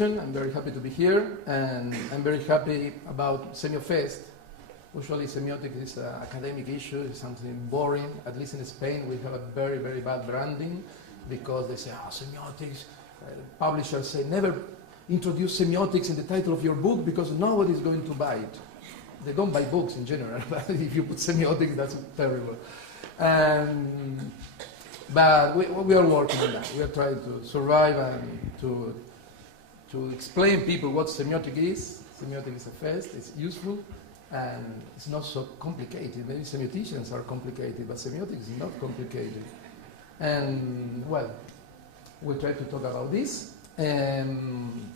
invitation. I'm very happy to be here, and I'm very happy about Semiofest. Usually semiotics is an academic issue, it's something boring. At least in Spain we have a very, very bad branding because they say, oh, semiotics. Publishers say, never introduce semiotics in the title of your book because nobody's going to buy it. They don't buy books in general, but if you put semiotics, that's terrible. But we are working on that. We are trying to survive and to explain people what semiotic is. Semiotic is a fest, it's useful, and it's not so complicated. Maybe semioticians are complicated, but semiotics is not complicated. And, well, we'll try to talk about this. I'm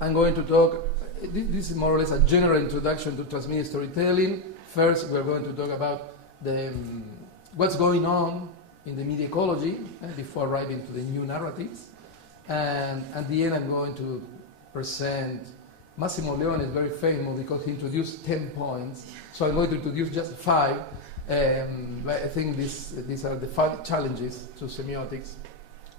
going to talk, this is more or less a general introduction to transmedia storytelling. First, we're going to talk about what's going on in the media ecology before arriving to the new narratives. And at the end, I'm going to present, Massimo Leone is very famous because he introduced 10 points. So I'm going to introduce just 5. But I think these are the 5 challenges to semiotics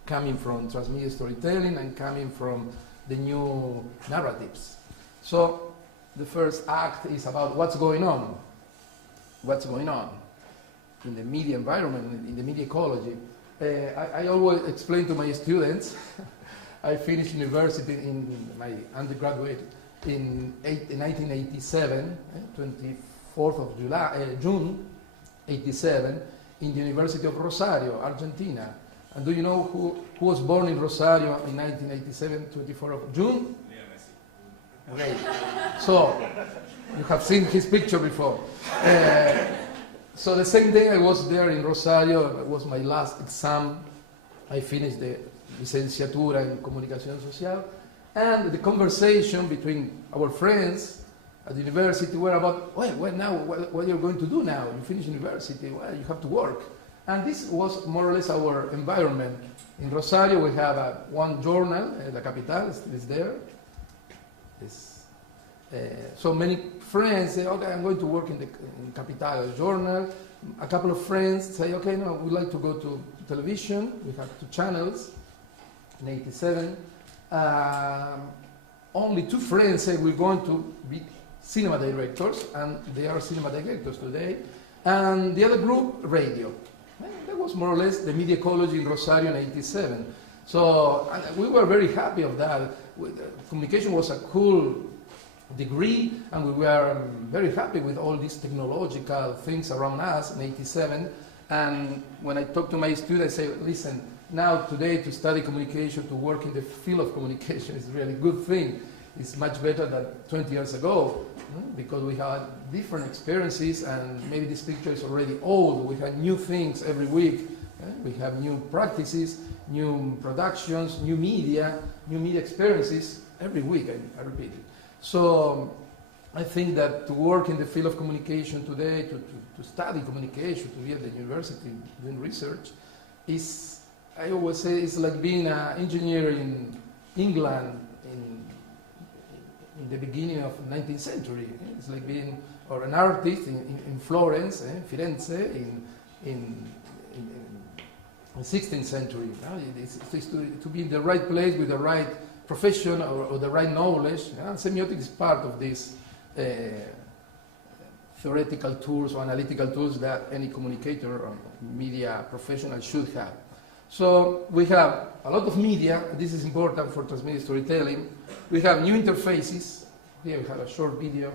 coming from transmedia storytelling and coming from the new narratives. So the first act is about what's going on. What's going on in the media environment, in the media ecology. I always explain to my students, I finished university in my undergraduate in 1987, 24th of June 87, in the University of Rosario, Argentina. And do you know who was born in Rosario in 1987, 24th of June? Okay. So, you have seen his picture before. So the same day I was there in Rosario, it was my last exam. I finished the licenciatura in Comunicación Social. And the conversation between our friends at the university were about, well, what you're going to do now? You finish university, well, you have to work. And this was more or less our environment. In Rosario, we have one journal, La Capital, is there. So many friends say, okay, I'm going to work in Capital journal. A couple of friends say, okay, no, we'd like to go to television. We have 2 channels in 87. Only 2 friends say we're going to be cinema directors, and they are cinema directors today. And the other group, radio. That was more or less the media ecology in Rosario in 87. So we were very happy of that. Communication was a cool degree, and we were very happy with all these technological things around us in 87. And when I talk to my students, I say, listen, now today to study communication, to work in the field of communication is really a good thing. It's much better than 20 years ago, because we had different experiences, and maybe this picture is already old. We have new things every week. We have new practices, new productions, new media experiences every week, I repeat it. So I think that to work in the field of communication today, to study communication, to be at the university doing research, is, I always say, it's like being an engineer in England in the beginning of the 19th century. It's like being, or an artist in Florence, Firenze, in 16th century. It's to be in the right place with the right profession or the right knowledge. Semiotics is part of these theoretical tools or analytical tools that any communicator or media professional should have. So we have a lot of media. This is important for transmedia storytelling. We have new interfaces. Here we have a short video.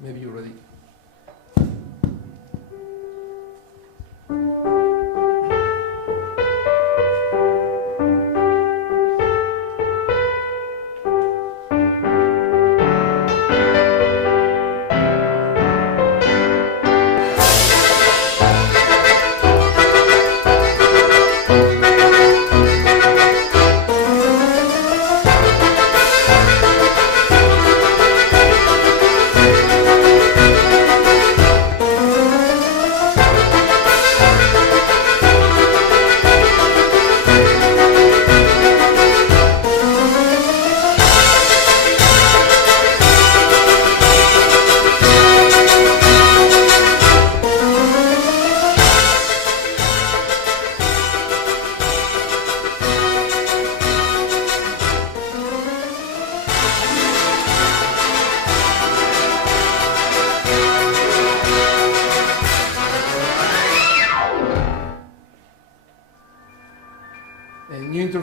Maybe you're ready.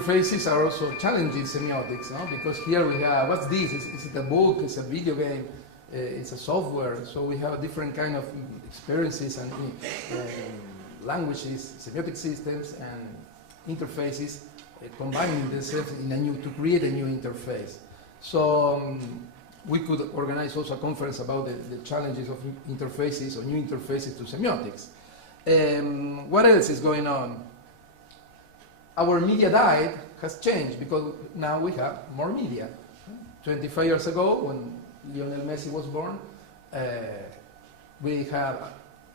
interfaces are also challenging semiotics, no? Because here we have, what's this? Is it a book? Is it a video game? It's a software. So we have different kind of experiences and languages, semiotic systems, and interfaces combining themselves to create a new interface. So we could organize also a conference about the challenges of interfaces or new interfaces to semiotics. What else is going on? Our media diet has changed because now we have more media. 25 years ago, when Lionel Messi was born, we had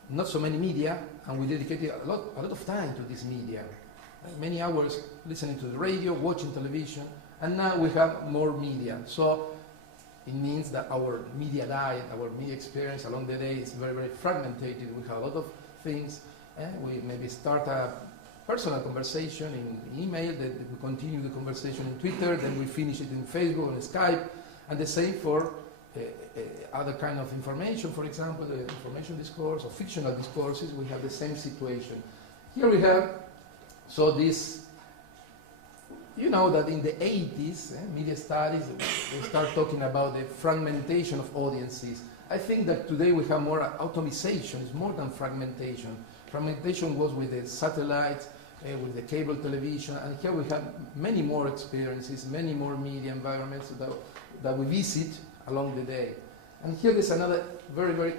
not so many media, and we dedicated a lot of time to this media. Many hours listening to the radio, watching television, and now we have more media. So it means that our media diet, our media experience along the day is very, very fragmented. We have a lot of things. We maybe start a personal conversation in email, then we continue the conversation in Twitter, then we finish it in Facebook and Skype, and the same for other kind of information, for example, the information discourse or fictional discourses, we have the same situation. Here we have, so this, you know that in the 80s, media studies, they start talking about the fragmentation of audiences. I think that today we have more automation, it's more than fragmentation. Fragmentation was with the satellites, with the cable television, and here we have many more experiences, many more media environments that we visit along the day. And here is another very, very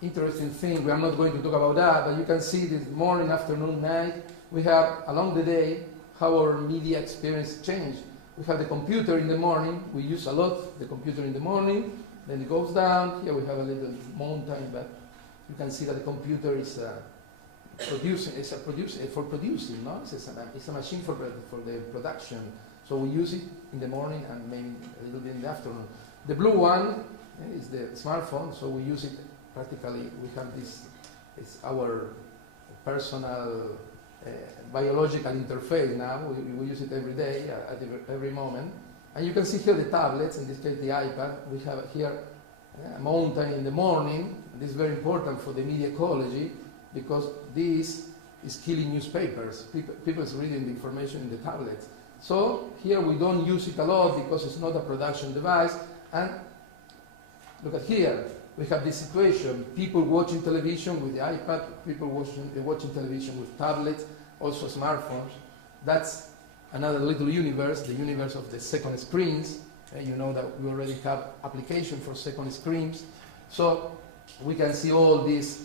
interesting thing. We are not going to talk about that, but you can see this morning, afternoon, night, we have along the day how our media experience changed. We have the computer in the morning, we use a lot the computer in the morning, then it goes down. Here we have a little mountain, but you can see that the computer is for producing, no? It's a machine for the production. So we use it in the morning and maybe a little bit in the afternoon. The blue one is the smartphone, so we use it practically. We have this, it's our personal biological interface now. We use it every day, at every moment. And you can see here the tablets, in this case the iPad. We have here a mountain in the morning. This is very important for the media ecology because this is killing newspapers. People is reading the information in the tablets. So here we don't use it a lot because it's not a production device. And look at here, we have this situation, people watching television with the iPad, people watching television with tablets, also smartphones. That's another little universe, the universe of the second screens. You know that we already have application for second screens. So we can see all these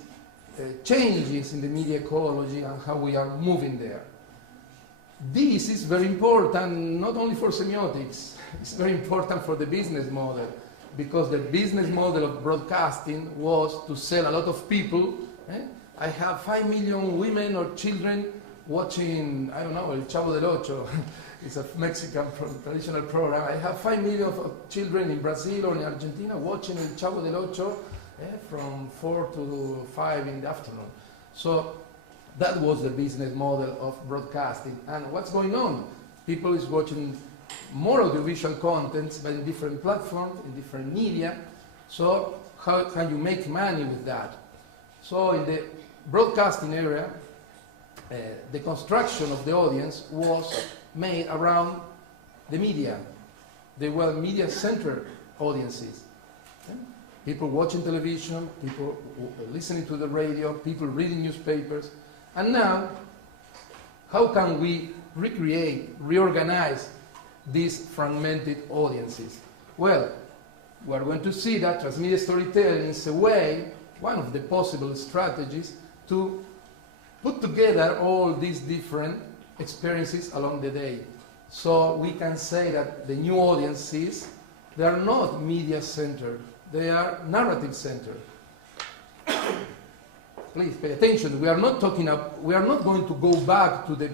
changes in the media ecology and how we are moving there. This is very important, not only for semiotics, it's very important for the business model, because the business model of broadcasting was to sell a lot of people. I have 5 million women or children watching, I don't know, El Chavo del Ocho. It's a Mexican traditional program. I have 5 million of children in Brazil or in Argentina watching El Chavo del Ocho from 4 to 5 in the afternoon. So that was the business model of broadcasting. And what's going on? People is watching more audiovisual contents, but in different platforms, in different media. So how can you make money with that? So in the broadcasting area, the construction of the audience was made around the media. They were media-centered audiences. People watching television, people listening to the radio, people reading newspapers. And now, how can we reorganize these fragmented audiences? Well, we are going to see that transmedia storytelling is a way, one of the possible strategies, to put together all these different experiences along the day. So we can say that the new audiences, they are not media-centered, they are narrative-centered. Please pay attention. We are not going to go back to the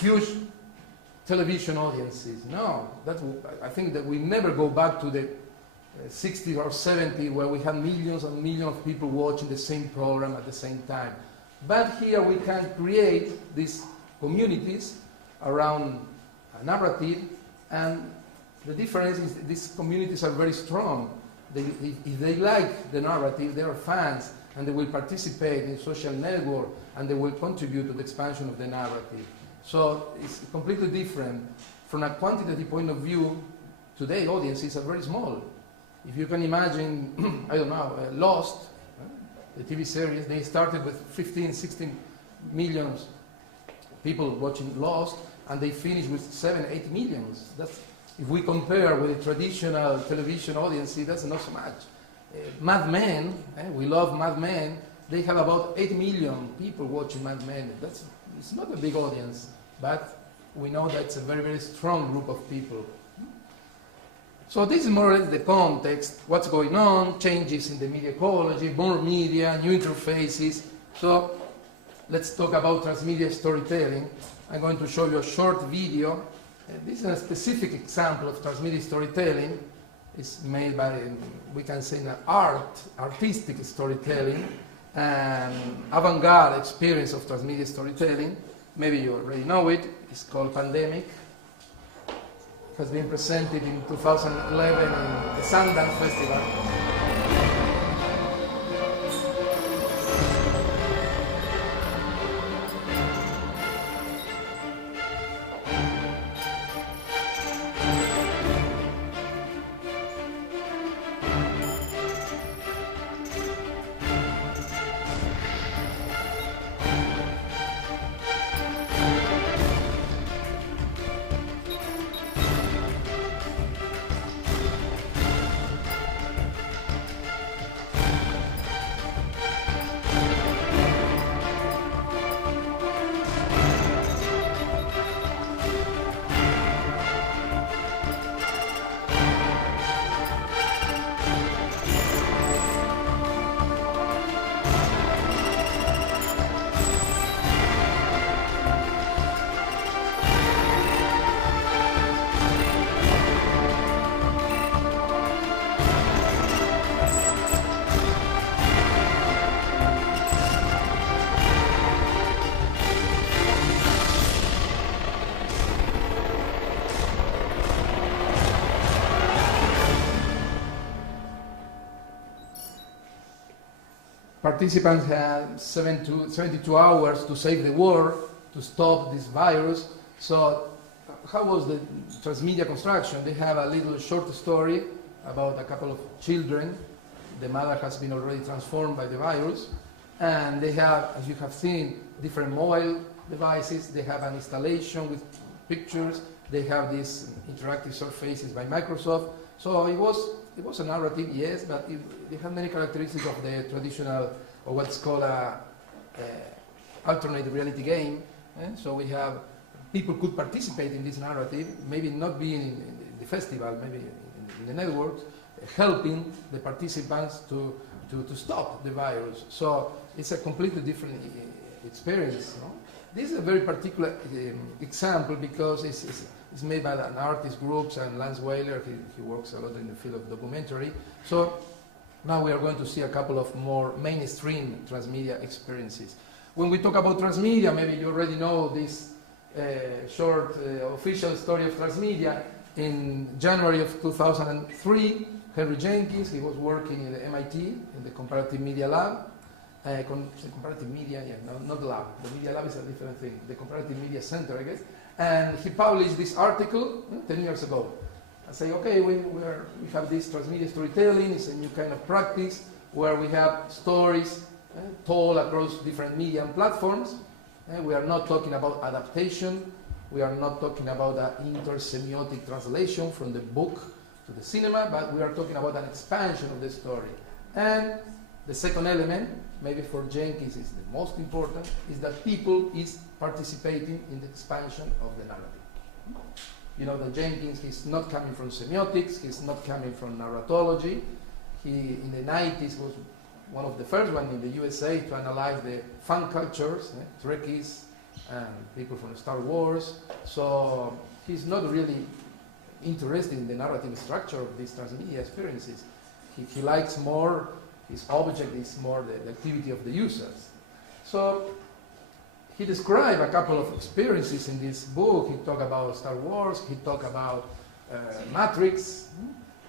huge television audiences. No, I think that we never go back to the 60s or 70s where we had millions and millions of people watching the same program at the same time. But here we can create these communities around a narrative, and the difference is that these communities are very strong. If they like the narrative, they are fans, and they will participate in social network, and they will contribute to the expansion of the narrative. So it's completely different. From a quantitative point of view, today audiences are very small. If you can imagine, I don't know, Lost, the TV series, they started with 15, 16 million people watching Lost, and they finished with 7, 8 millions. That's, if we compare with the traditional television audience, that's not so much. Mad Men, we love Mad Men, they have about 8 million people watching Mad Men. It's not a big audience, but we know that's a very, very strong group of people. So this is more or less the context, what's going on, changes in the media ecology, more media, new interfaces. So let's talk about transmedia storytelling. I'm going to show you a short video. This is a specific example of transmedia storytelling. It's made by, we can say, an artistic storytelling, and avant-garde experience of transmedia storytelling. Maybe you already know it. It's called Pandemic. It has been presented in 2011 in the Sundance Festival. Participants had 72 hours to save the world, to stop this virus. So how was the transmedia construction? They have a little short story about a couple of children. The mother has been already transformed by the virus. And they have, as you have seen, different mobile devices. They have an installation with pictures. They have these interactive surfaces by Microsoft. So it was a narrative, yes, but they have many characteristics of the traditional, or what's called a alternate reality game. So we have, people could participate in this narrative, maybe not being in the festival, maybe in the networks, helping the participants to stop the virus. So it's a completely different experience. No? This is a very particular example because it's made by an artist groups, and Lance Weiler, he works a lot in the field of documentary. So now we are going to see a couple of more mainstream transmedia experiences. When we talk about transmedia, maybe you already know this short official story of transmedia. In January of 2003, Henry Jenkins, he was working in the MIT, in the Comparative Media Lab. Comparative Media, yeah, no, not lab. The Media Lab is a different thing. The Comparative Media Center, I guess. And he published this article 10 years ago. I say, okay, we have this transmedia storytelling. It's a new kind of practice where we have stories told across different media and platforms. We are not talking about adaptation. We are not talking about an inter-semiotic translation from the book to the cinema, but we are talking about an expansion of the story. And the second element, maybe for Jenkins is the most important, is that people is participating in the expansion of the narrative. You know that Jenkins, he's not coming from semiotics, he's not coming from narratology. He, in the 90s, was one of the first ones in the USA to analyze the fan cultures, Trekkies, and people from Star Wars. So he's not really interested in the narrative structure of these transmedia experiences. He likes more, his object is more the activity of the users. So he described a couple of experiences in this book. He talked about Star Wars, he talked about Matrix,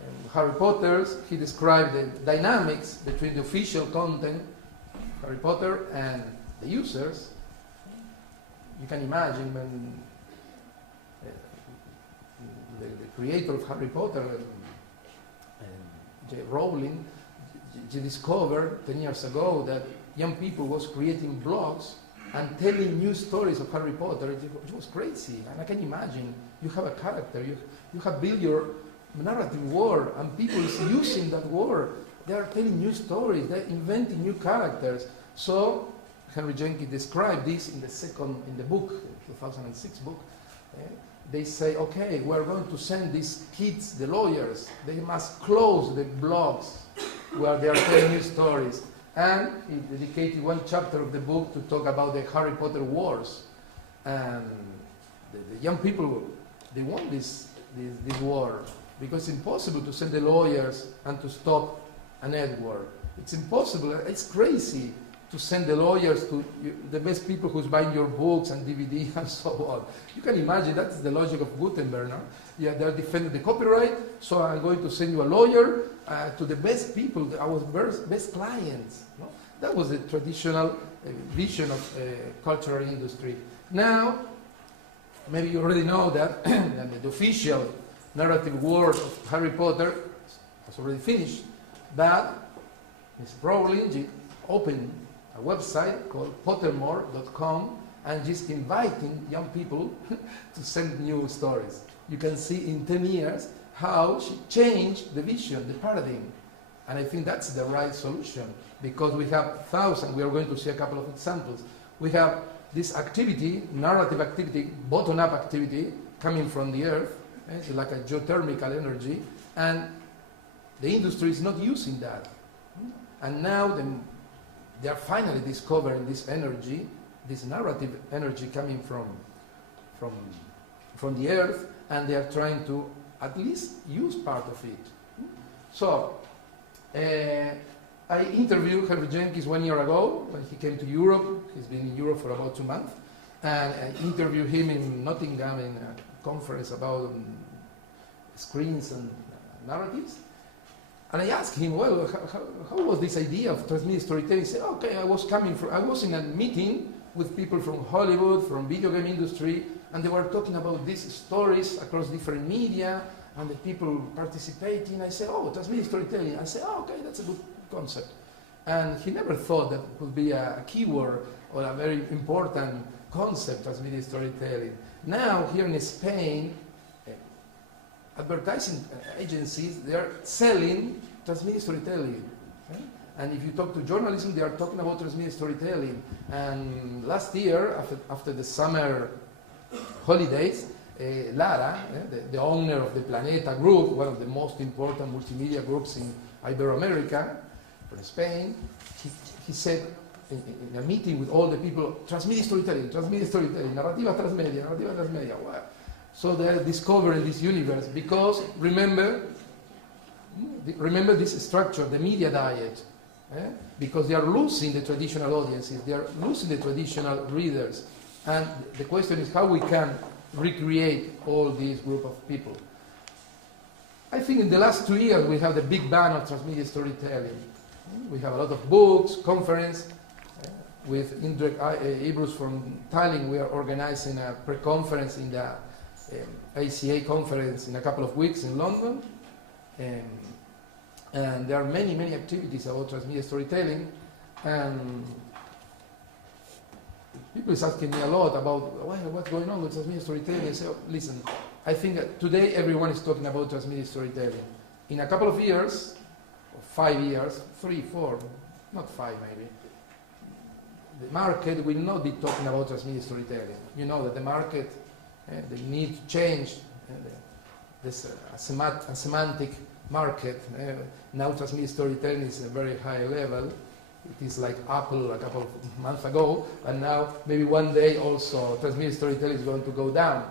and Harry Potter. He described the dynamics between the official content, Harry Potter, and the users. you can imagine when the creator of Harry Potter, J. Rowling, she discovered 10 years ago that young people was creating blogs and telling new stories of Harry Potter. It was crazy, and I can imagine you have a character, you have built your narrative world, and people is using that world. They are telling new stories, they're inventing new characters. So Henry Jenkins described this in the book, 2006 book. They say, okay, we're going to send these kids, the lawyers, they must close the blogs where they are telling new stories. And he dedicated one chapter of the book to talk about the Harry Potter wars. And the young people, they want this war, because it's impossible to send the lawyers and to stop an Edward. It's impossible, it's crazy to send the lawyers to the best people who's buying your books and DVD and so on. You can imagine that's the logic of Gutenberg, no? Yeah, they're defending the copyright, so I'm going to send you a lawyer to the best people, our best clients. No? That was the traditional vision of cultural industry. Now, maybe you already know that the official narrative world of Harry Potter has already finished, but Ms. Rowling opened a website called pottermore.com, and just inviting young people to send new stories. You can see in 10 years how she changed the vision, the paradigm. And I think that's the right solution, because we have thousands, we are going to see a couple of examples. We have this activity, narrative activity, bottom-up activity, coming from the earth, it's like a geothermal energy, and the industry is not using that. And now they are finally discovering this energy, this narrative energy coming from the earth, and they are trying to at least use part of it. So, I interviewed Henry Jenkins 1 year ago when he came to Europe. He's been in Europe for about 2 months. And I interviewed him in Nottingham in a conference about screens and narratives. And I asked him, well, how was this idea of transmedia storytelling? He said, okay, I was in a meeting with people from Hollywood, from video game industry, and they were talking about these stories across different media, and the people participating. I said, oh, transmedia storytelling. I said, oh, okay, that's a good concept. And he never thought that would be a keyword or a very important concept, transmedia storytelling. Now, here in Spain, advertising agencies, they are selling transmedia storytelling. Okay? And if you talk to journalism, they are talking about transmedia storytelling. And last year, after the summer holidays, Lara, the owner of the Planeta Group, one of the most important multimedia groups in Iberoamerica, from Spain, he said in a meeting with all the people, transmedia storytelling, narrativa transmedia. Wow. So they are discovering this universe, because remember this structure, the media diet, because they are losing the traditional audiences, they are losing the traditional readers. And the question is how we can recreate all these group of people. I think in the last 2 years we have the big bang of transmedia storytelling. We have a lot of books, conference. With Indrek Ibrus from Tallinn, we are organizing a pre-conference in the ACA conference in a couple of weeks in London. And there are many, many activities about transmedia storytelling. And people is asking me a lot about what's going on with transmedia storytelling. I say, oh, listen, I think that today everyone is talking about transmedia storytelling. In a couple of years, or 5 years, 3, 4, not 5 maybe, the market will not be talking about transmedia storytelling. You know that the market, they need to change this a semantic market. Now transmedia storytelling is a very high level. It is like Apple a couple of months ago, and now maybe one day also transmedia storytelling is going to go down,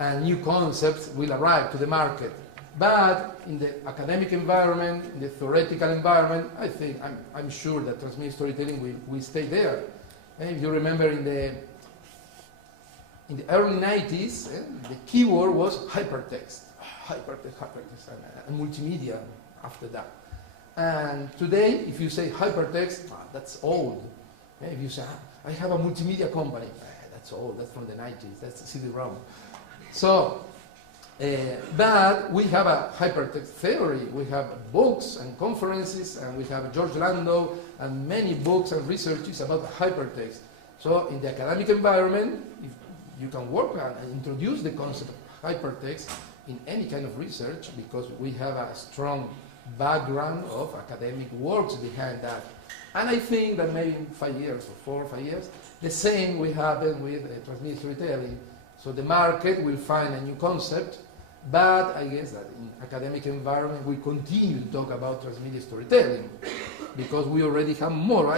and new concepts will arrive to the market. But in the academic environment, in the theoretical environment, I think, I'm sure that transmedia storytelling will stay there. And if you remember in the early 90s, the keyword was hypertext, and multimedia after that. And today, if you say hypertext, that's old. If you say, I have a multimedia company, that's old, that's from the 90s, that's CD-ROM. So, but we have a hypertext theory, we have books and conferences, and we have George Landau and many books and researches about hypertext. So in the academic environment, if you can work on and introduce the concept of hypertext in any kind of research, because we have a strong background of academic works behind that. And I think that maybe in 5 years or 4 or 5 years, the same will happen with transmedia storytelling. So the market will find a new concept, but I guess that in academic environment we continue to talk about transmedia storytelling because we already have more.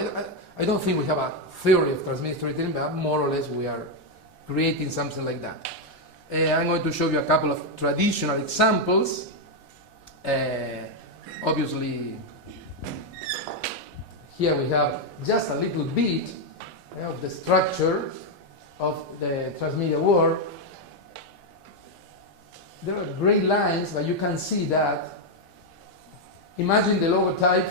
I don't think we have a theory of transmedia storytelling, but more or less we are creating something like that. I'm going to show you a couple of traditional examples. Obviously, here we have just a little bit of the structure of the transmedia world. There are great lines, but you can see that. Imagine the logotype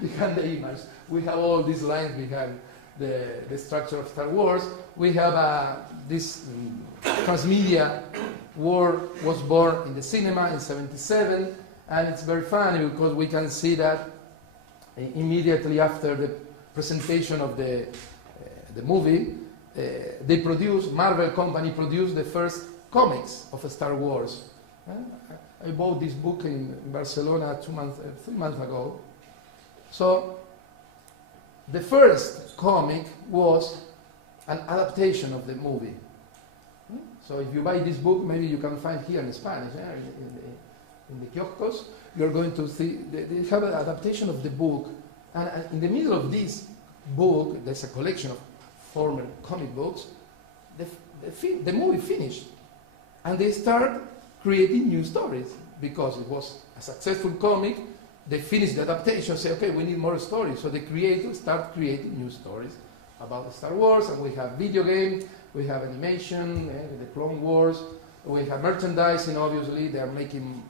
behind the image. We have all these lines behind the structure of Star Wars. We have this transmedia world was born in the cinema in '77, and it's very funny because we can see that immediately after the presentation of the movie, Marvel company produced the first comics of Star Wars. I bought this book in Barcelona 3 months ago. So the first comic was an adaptation of the movie. So if you buy this book, maybe you can find here in Spanish, in the kioscos, you're going to see, they have an adaptation of the book. And in the middle of this book, there's a collection of former comic books. The movie finished. And they start creating new stories because it was a successful comic. They finished the adaptation, say, okay, we need more stories. So the creators start creating new stories about Star Wars, and we have video games, we have animation, the Clone Wars, we have merchandising, obviously. They are making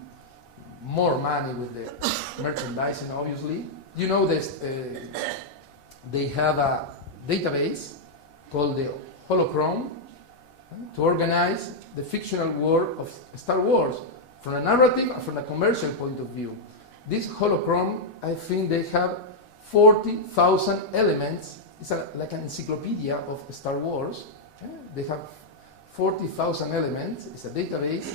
more money with the merchandising, obviously. You know this, they have a database called the Holochrome to organize the fictional world of Star Wars from a narrative and from a commercial point of view. This Holochrome, I think they have 40,000 elements. It's like an encyclopedia of Star Wars. They have 40,000 elements. It's a database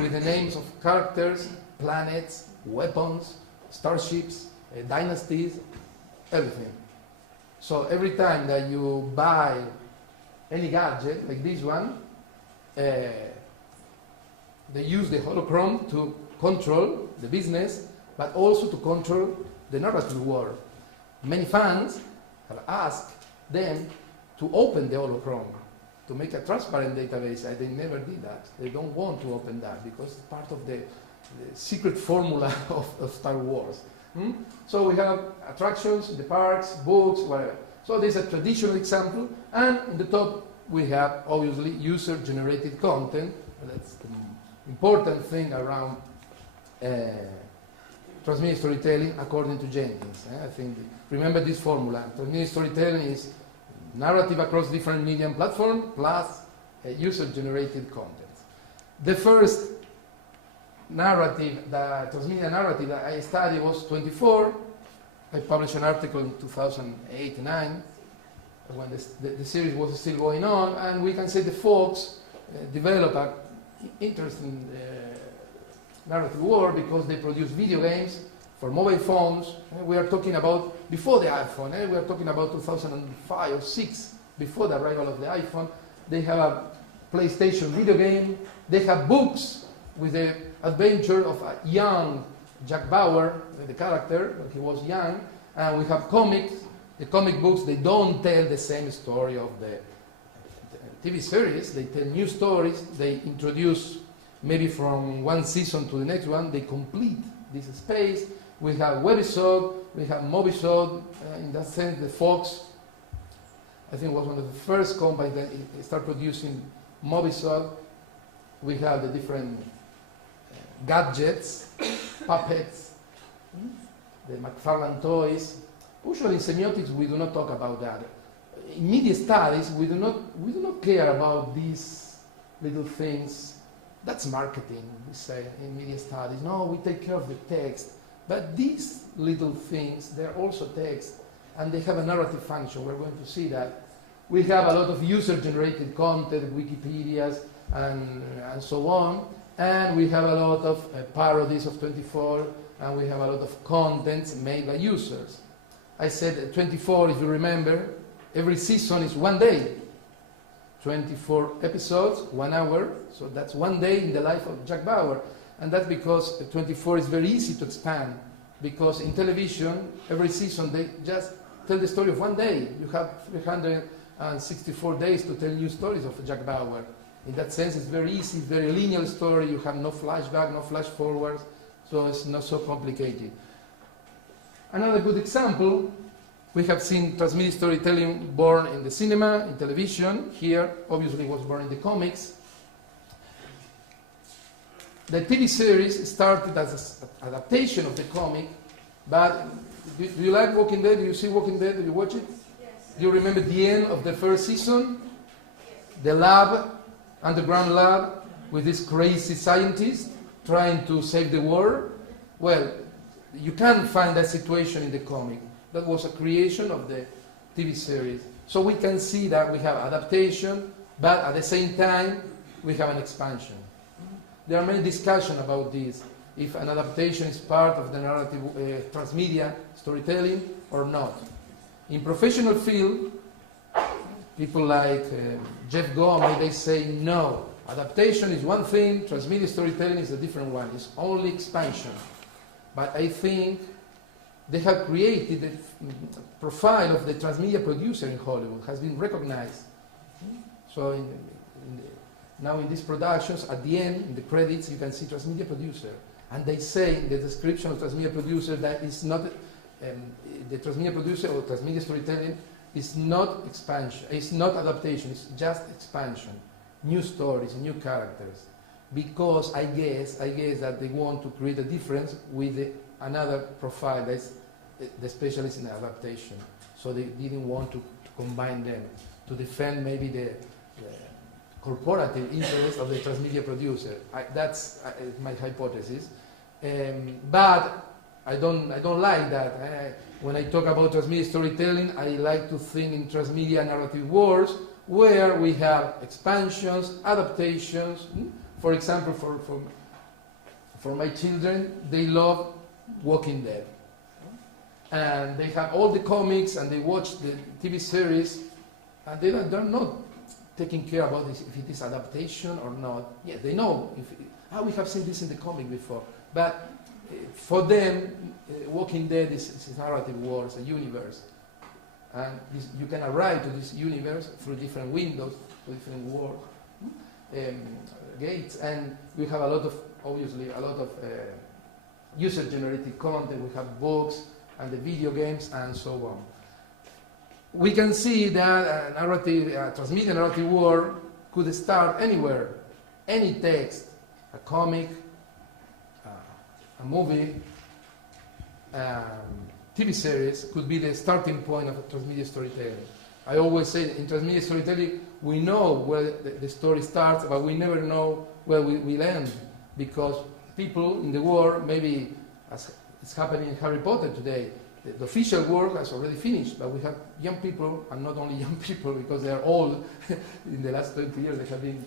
with the names of characters, planets, weapons, starships, dynasties, everything. So every time that you buy any gadget like this one, they use the Holochrome to control the business, but also to control the narrative world. Many fans have asked them to open the Holochrome, to make a transparent database, and they never did that. They don't want to open that because it's part of the secret formula of Star Wars. So we have attractions in the parks, books, whatever. So there's a traditional example, and in the top we have obviously user-generated content. That's the important thing around transmedia storytelling according to Jenkins. I think, remember this formula. Transmedia storytelling is narrative across different media platforms plus user-generated content. The first narrative, the transmedia narrative that I studied was 24. I published an article in 2008-9 when the series was still going on, and we can say the folks developed an interesting narrative world because they produce video games for mobile phones. We are talking about before the iPhone. We are talking about 2005 or 6, before the arrival of the iPhone. They have a PlayStation video game. They have books with the adventure of a young Jack Bauer, the character, when he was young. And we have comics. The comic books, they don't tell the same story of the TV series. They tell new stories. They introduce maybe from one season to the next one. They complete this space. We have webisode, we have mobisode. In that sense, the Fox, I think, was one of the first companies that started producing mobisode. We have the different gadgets, puppets, the McFarlane toys. Usually in semiotics we do not talk about that. in media studies, we do not care about these little things. That's marketing, we say in media studies. No, we take care of the text. But these little things, they're also text, and they have a narrative function. We're going to see that. We have a lot of user-generated content, Wikipedias, and so on. And we have a lot of parodies of 24, and we have a lot of contents made by users. I said 24, if you remember, every season is 1 day. 24 episodes, 1 hour, so that's 1 day in the life of Jack Bauer. And that's because 24 is very easy to expand, because in television, every season they just tell the story of 1 day. You have 364 days to tell new stories of Jack Bauer. In that sense, it's very easy, very linear story. You have no flashback, no flash forwards, so it's not so complicated. Another good example, we have seen transmedia storytelling born in the cinema, in television. Here, obviously, was born in the comics. The TV series started as an adaptation of the comic, but do you like Walking Dead? Do you see Walking Dead? Do you watch it? Yes. Do you remember the end of the first season? Yes. The lab, underground lab, with this crazy scientist trying to save the world? Well, you can't find that situation in the comic. That was a creation of the TV series. So we can see that we have adaptation, but at the same time, we have an expansion. There are many discussions about this, if an adaptation is part of the narrative transmedia storytelling or not. In professional field, people like Jeff Gomez, they say no. Adaptation is one thing, transmedia storytelling is a different one. It's only expansion. But I think they have created the profile of the transmedia producer in Hollywood, has been recognized. So now in these productions, at the end, in the credits, you can see transmedia producer. And they say in the description of transmedia producer that it's not, the transmedia producer or transmedia storytelling is not expansion, it's not adaptation, it's just expansion. New stories, new characters. Because I guess that they want to create a difference with another profile that's the specialist in adaptation. So they didn't want to combine them, to defend maybe the corporative interest of the transmedia producer. That's my hypothesis. But I don't like that. When I talk about transmedia storytelling, I like to think in transmedia narrative worlds where we have expansions, adaptations. For example, for my children, they love Walking Dead. And they have all the comics and they watch the TV series, and they're not taking care about this, if it is adaptation or not. Yeah, they know, we have seen this in the comic before. But for them, Walking Dead is a narrative world, it's a universe. And you can arrive to this universe through different windows, through different world gates. And we have obviously a lot of user-generated content. We have books and the video games and so on. We can see that a transmedia narrative world could start anywhere. Any text, a comic, a movie, TV series could be the starting point of transmedia storytelling. I always say in transmedia storytelling, we know where the story starts, but we never know where we end, because people in the world, maybe as it's happening in Harry Potter today, the official work has already finished, but we have young people, and not only young people, because they are old. In the last 20 years, they have been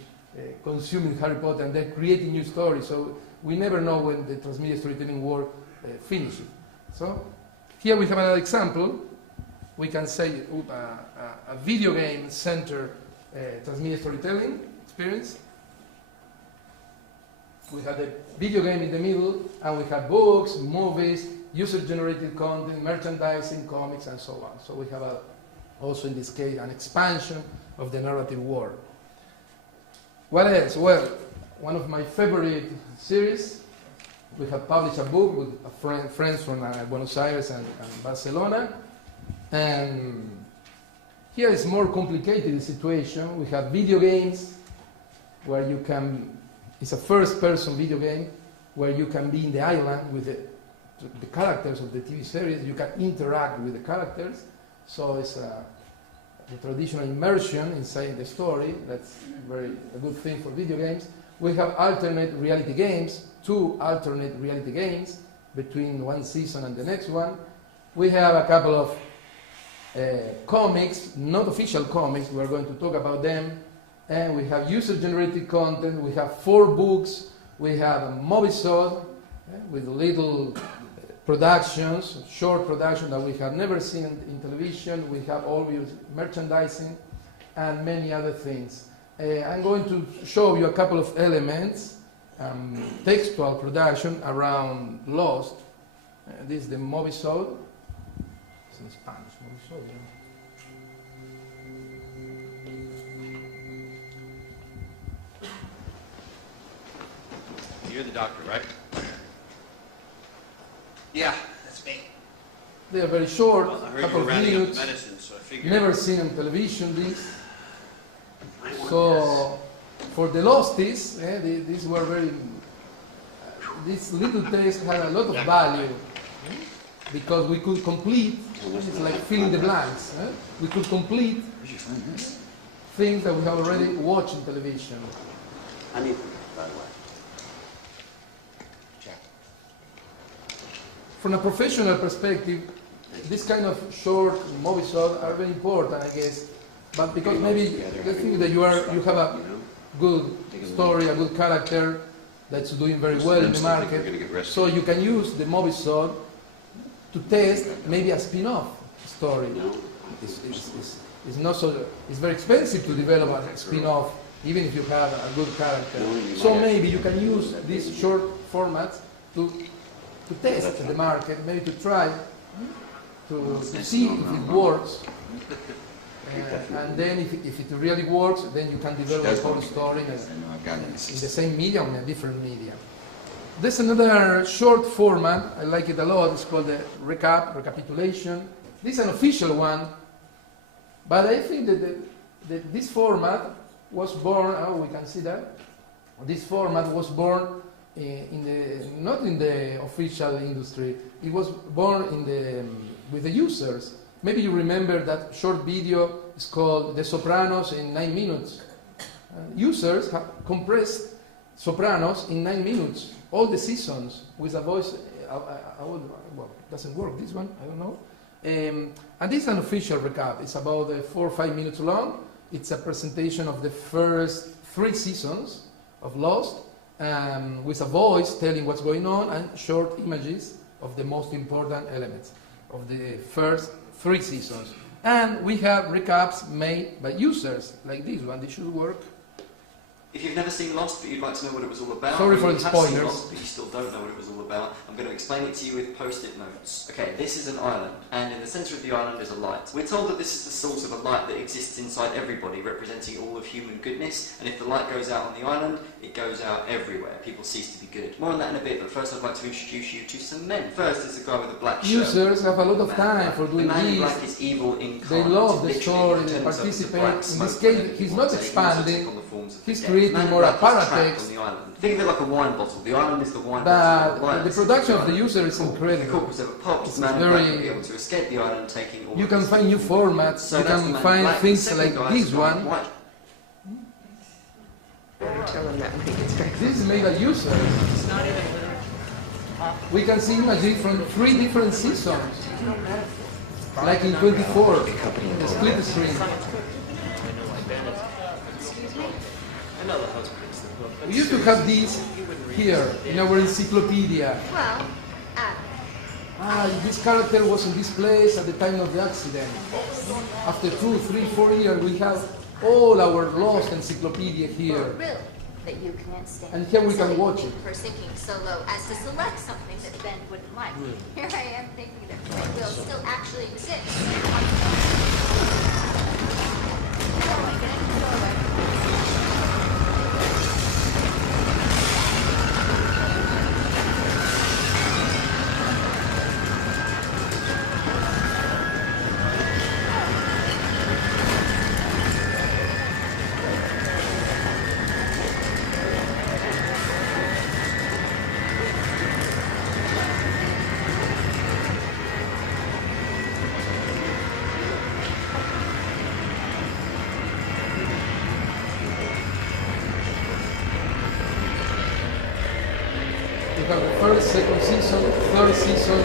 consuming Harry Potter, and they're creating new stories. So we never know when the transmedia storytelling work finishes. So here we have another example. We can say a video game center transmedia storytelling experience. We have the video game in the middle, and we have books, movies, user-generated content, merchandising, comics, and so on. So we have also in this case an expansion of the narrative world. What else? Well, one of my favorite series, we have published a book with friends from Buenos Aires and Barcelona. And here is more complicated situation. We have video games where you can, it's a first-person video game where you can be in the island with the characters of the TV series. You can interact with the characters. So it's the traditional immersion inside the story. That's a good thing for video games. We have alternate reality games, 2 alternate reality games between one season and the next one. We have a couple of comics, not official comics, we are going to talk about them. And we have user-generated content, we have 4 books, we have a mobisode with little productions, short production that we have never seen in television. We have always merchandising and many other things. I'm going to show you a couple of elements, textual production around Lost. This is the mobisode. It's in Spanish, mobisode. You're the doctor, right? Yeah, that's me. They are very short, Well, I heard you couple were of rounding up minutes. the medicine, so I figured. Never seen on television this. So for the Losties, these were very. This little test had a lot of value because we could complete. It's like filling the blanks. We could complete things that we have already watched on television. I need them, by the way. Check. From a professional perspective, this kind of short movies are very important, I guess. But because maybe the thing that you have a good story, a good character that's doing very well in the market, so you can use the movisode to test maybe a spin-off story. It's not so. It's very expensive to develop a spin-off, even if you have a good character. So maybe you can use these short formats to test the market, maybe to try to see if it works. And then if it really works, then you can develop a whole story in the same media or in a different media. There's another short format, I like it a lot, it's called the recapitulation. This is an official one, but I think that this format was born, we can see that, this format was born not in the official industry, it was born with the users. Maybe you remember that short video is called The Sopranos in 9 minutes. Users have compressed Sopranos in 9 minutes, all the seasons, with a voice, well, it doesn't work, this one, I don't know. And this is an official recap. It's about 4 or 5 minutes long. It's a presentation of the first 3 seasons of Lost, with a voice telling what's going on and short images of the most important elements of the first 3 seasons. And we have recaps made by users, like this one. This should work. If you've never seen Lost but you'd like to know what it was all about, Sorry or for you the have seen spoilers. Lost but you still don't know what it was all about, I'm going to explain it to you with post-it notes. Okay, this is an island, and in the centre of the island is a light. We're told that this is the source of a light that exists inside everybody, representing all of human goodness, and if the light goes out on the island, it goes out everywhere. People cease to be good. More on that in a bit, but first I'd like to introduce you to some men. First is a guy with a black shirt. Users have a lot of time for doing the man in black this. is evil incarnate. They love the Literally, story, he they turns up as a participate. black In this smoke case, whenever he he's wants not to. He expanding. wants to take on the forms of He's the dead. creating Man in more black a is trapped paratext. on the island. Think of it like a wine bottle. The island is the wine bottle. But the production of the user is The incredible. cork was ever popped. It's The man in black very- will be able to escape the island, taking all You of can his find new things. formats. So You that's the can man in find black. things The second like guy this is the man in one. white. Tell them that would be disrespectful. This is made by users. We can see images from 3 different seasons, like in 24, the split screen. We used to have these here in our encyclopedia. Well, This character was in this place at the time of the accident. After 2, 3, 4 years, we have all our lost encyclopedia here. really, that you can't stand. And here we can Silly watch thing it. For sinking so low as to select something that Ben wouldn't like. Here I am thinking that free will still actually exists. first, second season, third season. You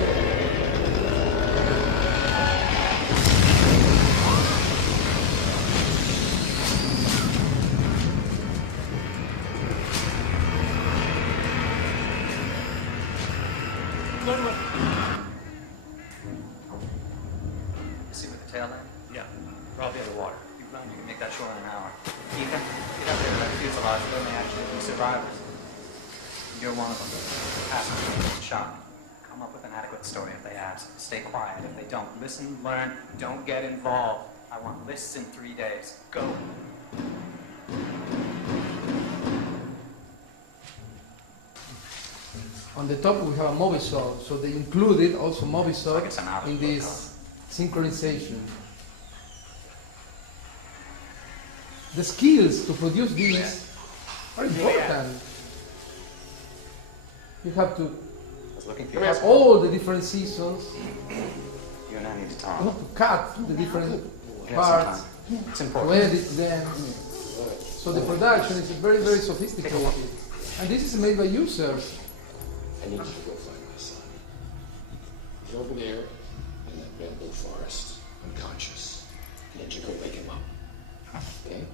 see with the tail end? Yeah. Probably underwater. You run, you can make that shore in an hour. Ethan, get up there to that fuselage. There may actually be survivors. You're one of them. Passenger, shot. Come up with an adequate story if they ask. Stay quiet if they don't. Listen, learn, don't get involved. I want lists in 3 days. Go. On the top we have a Movisol, so they included also Movisol Like it's an output, in this synchronization. The skills to produce these are important. You have to I was looking for you. have all the different seasons. You and I need to You talk. have to cut the different We have some parts, time. It's to important. edit them. So the production is very, very sophisticated. And this is made by users. I need you to go find my son. He's over there in that bamboo forest, unconscious. I need you to go wake him up. Okay?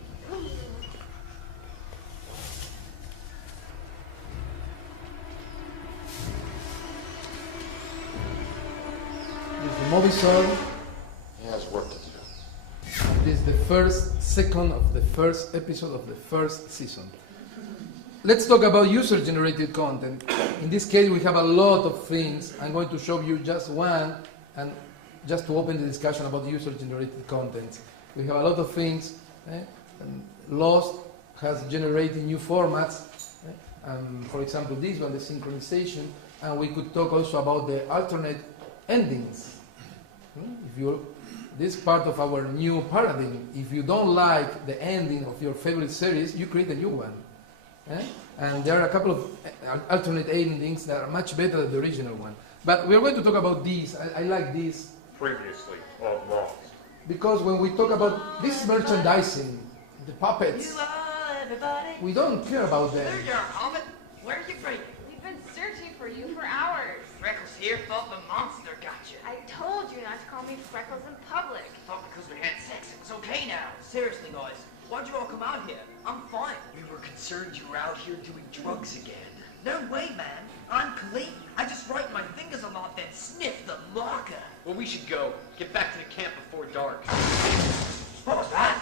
This is the Movisol. He has work to do. This is the first second of the first episode of the first season. Let's talk about user-generated content. In this case, we have a lot of things. I'm going to show you just one, and just to open the discussion about user-generated content. We have a lot of things. And Lost has generated new formats. For example, this one, the synchronization. And we could talk also about the alternate endings. This part of our new paradigm. If you don't like the ending of your favorite series, you create a new one. And there are a couple of alternate endings that are much better than the original one. But we're going to talk about these. I like this. Previously on Lost. Because when we talk about this is merchandising, the puppets, we don't care about them. There you are, Hobbit. Where are you from? We've been searching for you for hours. Freckles here thought the monster got you. I told you not to call me Freckles in public. Thought because we had sex it was okay now. Seriously, guys, why'd you all come out here? I'm fine. We were concerned you were out here doing drugs again. No way, man. I'm clean. I just write my fingers a lot, then sniff the marker. Well, we should go. Get back to the camp before dark. What was that?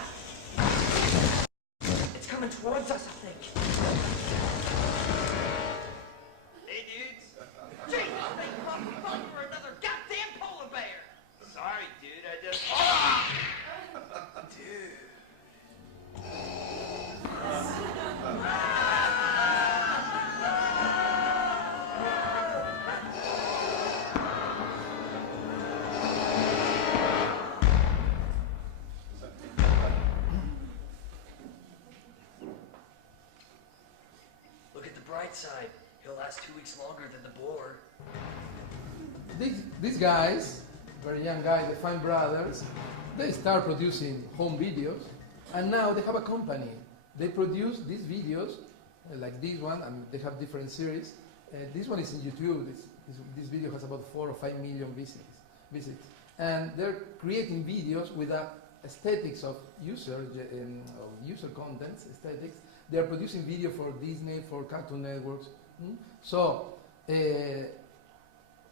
It's coming towards us, I think. Hey, dudes. Jesus, they caught me falling for another goddamn polar bear. Sorry, dude. I just... Ah! Dude. Look at the bright side. He'll last 2 weeks longer than the boar. These guys, very young guys, the Fine Brothers, they start producing home videos, and now they have a company. They produce these videos, like this one, and they have different series. This one is in YouTube. This video has about 4 or 5 million visits. And they're creating videos with the aesthetics of user contents, aesthetics. They're producing video for Disney, for Cartoon Networks. So,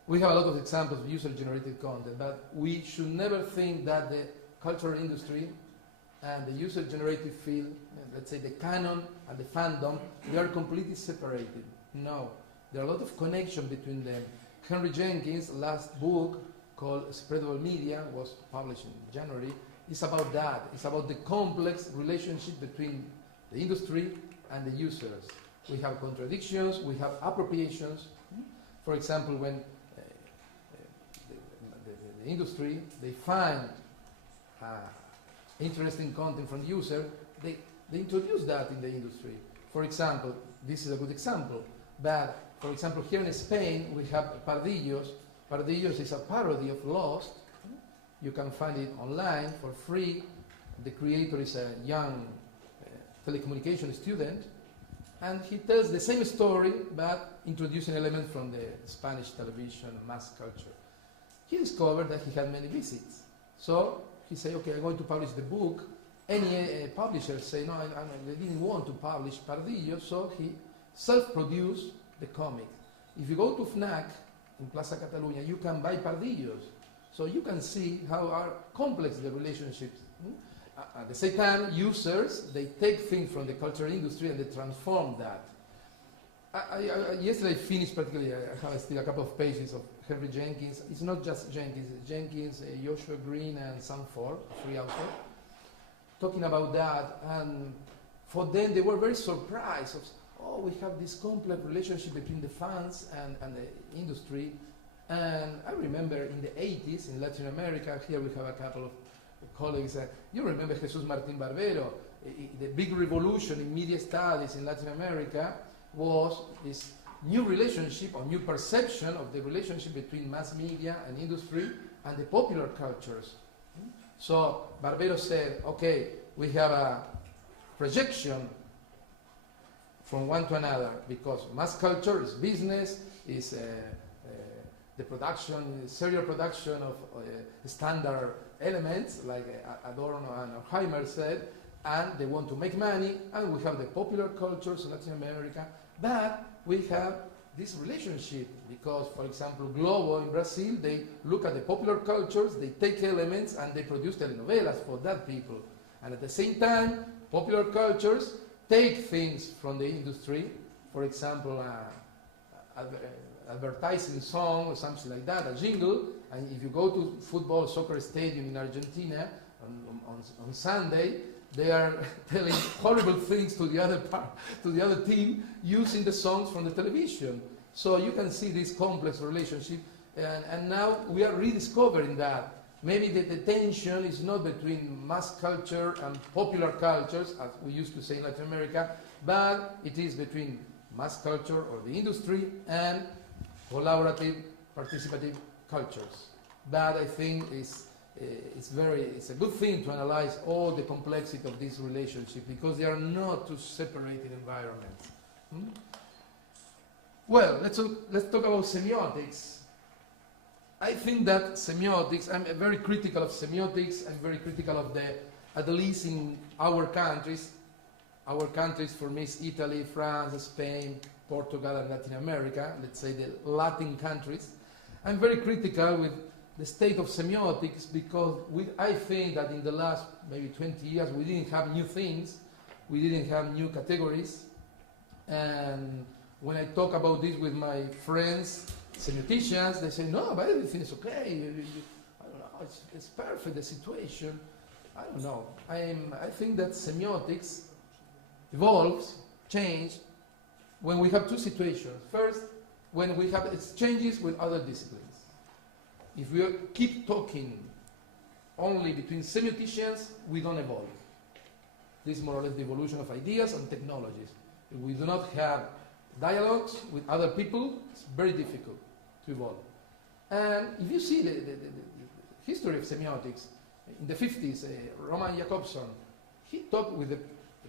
we have a lot of examples of user-generated content, but we should never think that the cultural industry and the user-generated field, let's say the canon and the fandom, they are completely separated. No, there are a lot of connection between them. Henry Jenkins' last book, called Spreadable Media, was published in January. It's about that. It's about the complex relationship between the industry and the users. We have contradictions, we have appropriations. For example, when the industry, they find interesting content from the user, they introduce that in the industry. For example, this is a good example, but for example, here in Spain, we have Pardillos. Pardillos is a parody of Lost. You can find it online for free. The creator is a young telecommunication student, And he tells the same story, but introducing elements from the Spanish television mass culture. He discovered that he had many visits. So he said, okay, I'm going to publish the book. Any publisher say, no, they didn't want to publish Pardillo, so he self-produced the comic. If you go to FNAC in Plaza Catalunya, you can buy Pardillos. So you can see how are complex the relationships. At the same time, users, they take things from the culture industry and they transform that. Yesterday I finished particularly, I have still a couple of pages of Henry Jenkins. It's not just Jenkins, it's Jenkins, Joshua Green, and Sam Ford, three authors, talking about that. And for them, they were very surprised. Oh, we have this complex relationship between the fans and the industry. And I remember in the 80s in Latin America, here we have a couple of colleagues. You remember Jesus Martín Barbero? The big revolution in media studies in Latin America was this new relationship or new perception of the relationship between mass media and industry and the popular cultures. So Barbero said, okay, we have a projection from one to another because mass culture is business, is the production, serial production of standard elements, like Adorno and Horkheimer said, and they want to make money, and we have the popular cultures in Latin America, but we have this relationship because, for example, Globo in Brazil, they look at the popular cultures, they take elements, and they produce telenovelas for that people. And at the same time, popular cultures take things from the industry, for example, advertising song or something like that, a jingle, and if you go to football soccer stadium in Argentina on Sunday, they are telling horrible things to the other team using the songs from the television. So you can see this complex relationship, and now we are rediscovering that. Maybe the tension is not between mass culture and popular cultures, as we used to say in Latin America, but it is between mass culture or the industry and collaborative, participative cultures. That I think is it's a good thing to analyze all the complexity of this relationship because they are not two separated environments. Well, let's talk about semiotics. I think that semiotics, I'm very critical of semiotics, I'm very critical of at least in our countries for me is Italy, France, Spain, Portugal, and Latin America, let's say the Latin countries. I'm very critical with the state of semiotics because I think that in the last maybe 20 years we didn't have new things, we didn't have new categories, and when I talk about this with my friends, semioticians, they say, no, but everything is okay, I don't know, it's perfect, the situation. I don't know. I think that semiotics evolves, change, when we have two situations. First, when we have exchanges with other disciplines. If we keep talking only between semioticians, we don't evolve. This is more or less the evolution of ideas and technologies. If we do not have dialogues with other people, it's very difficult to evolve. And if you see the history of semiotics, in the 50s, Roman Jakobson, he talked with the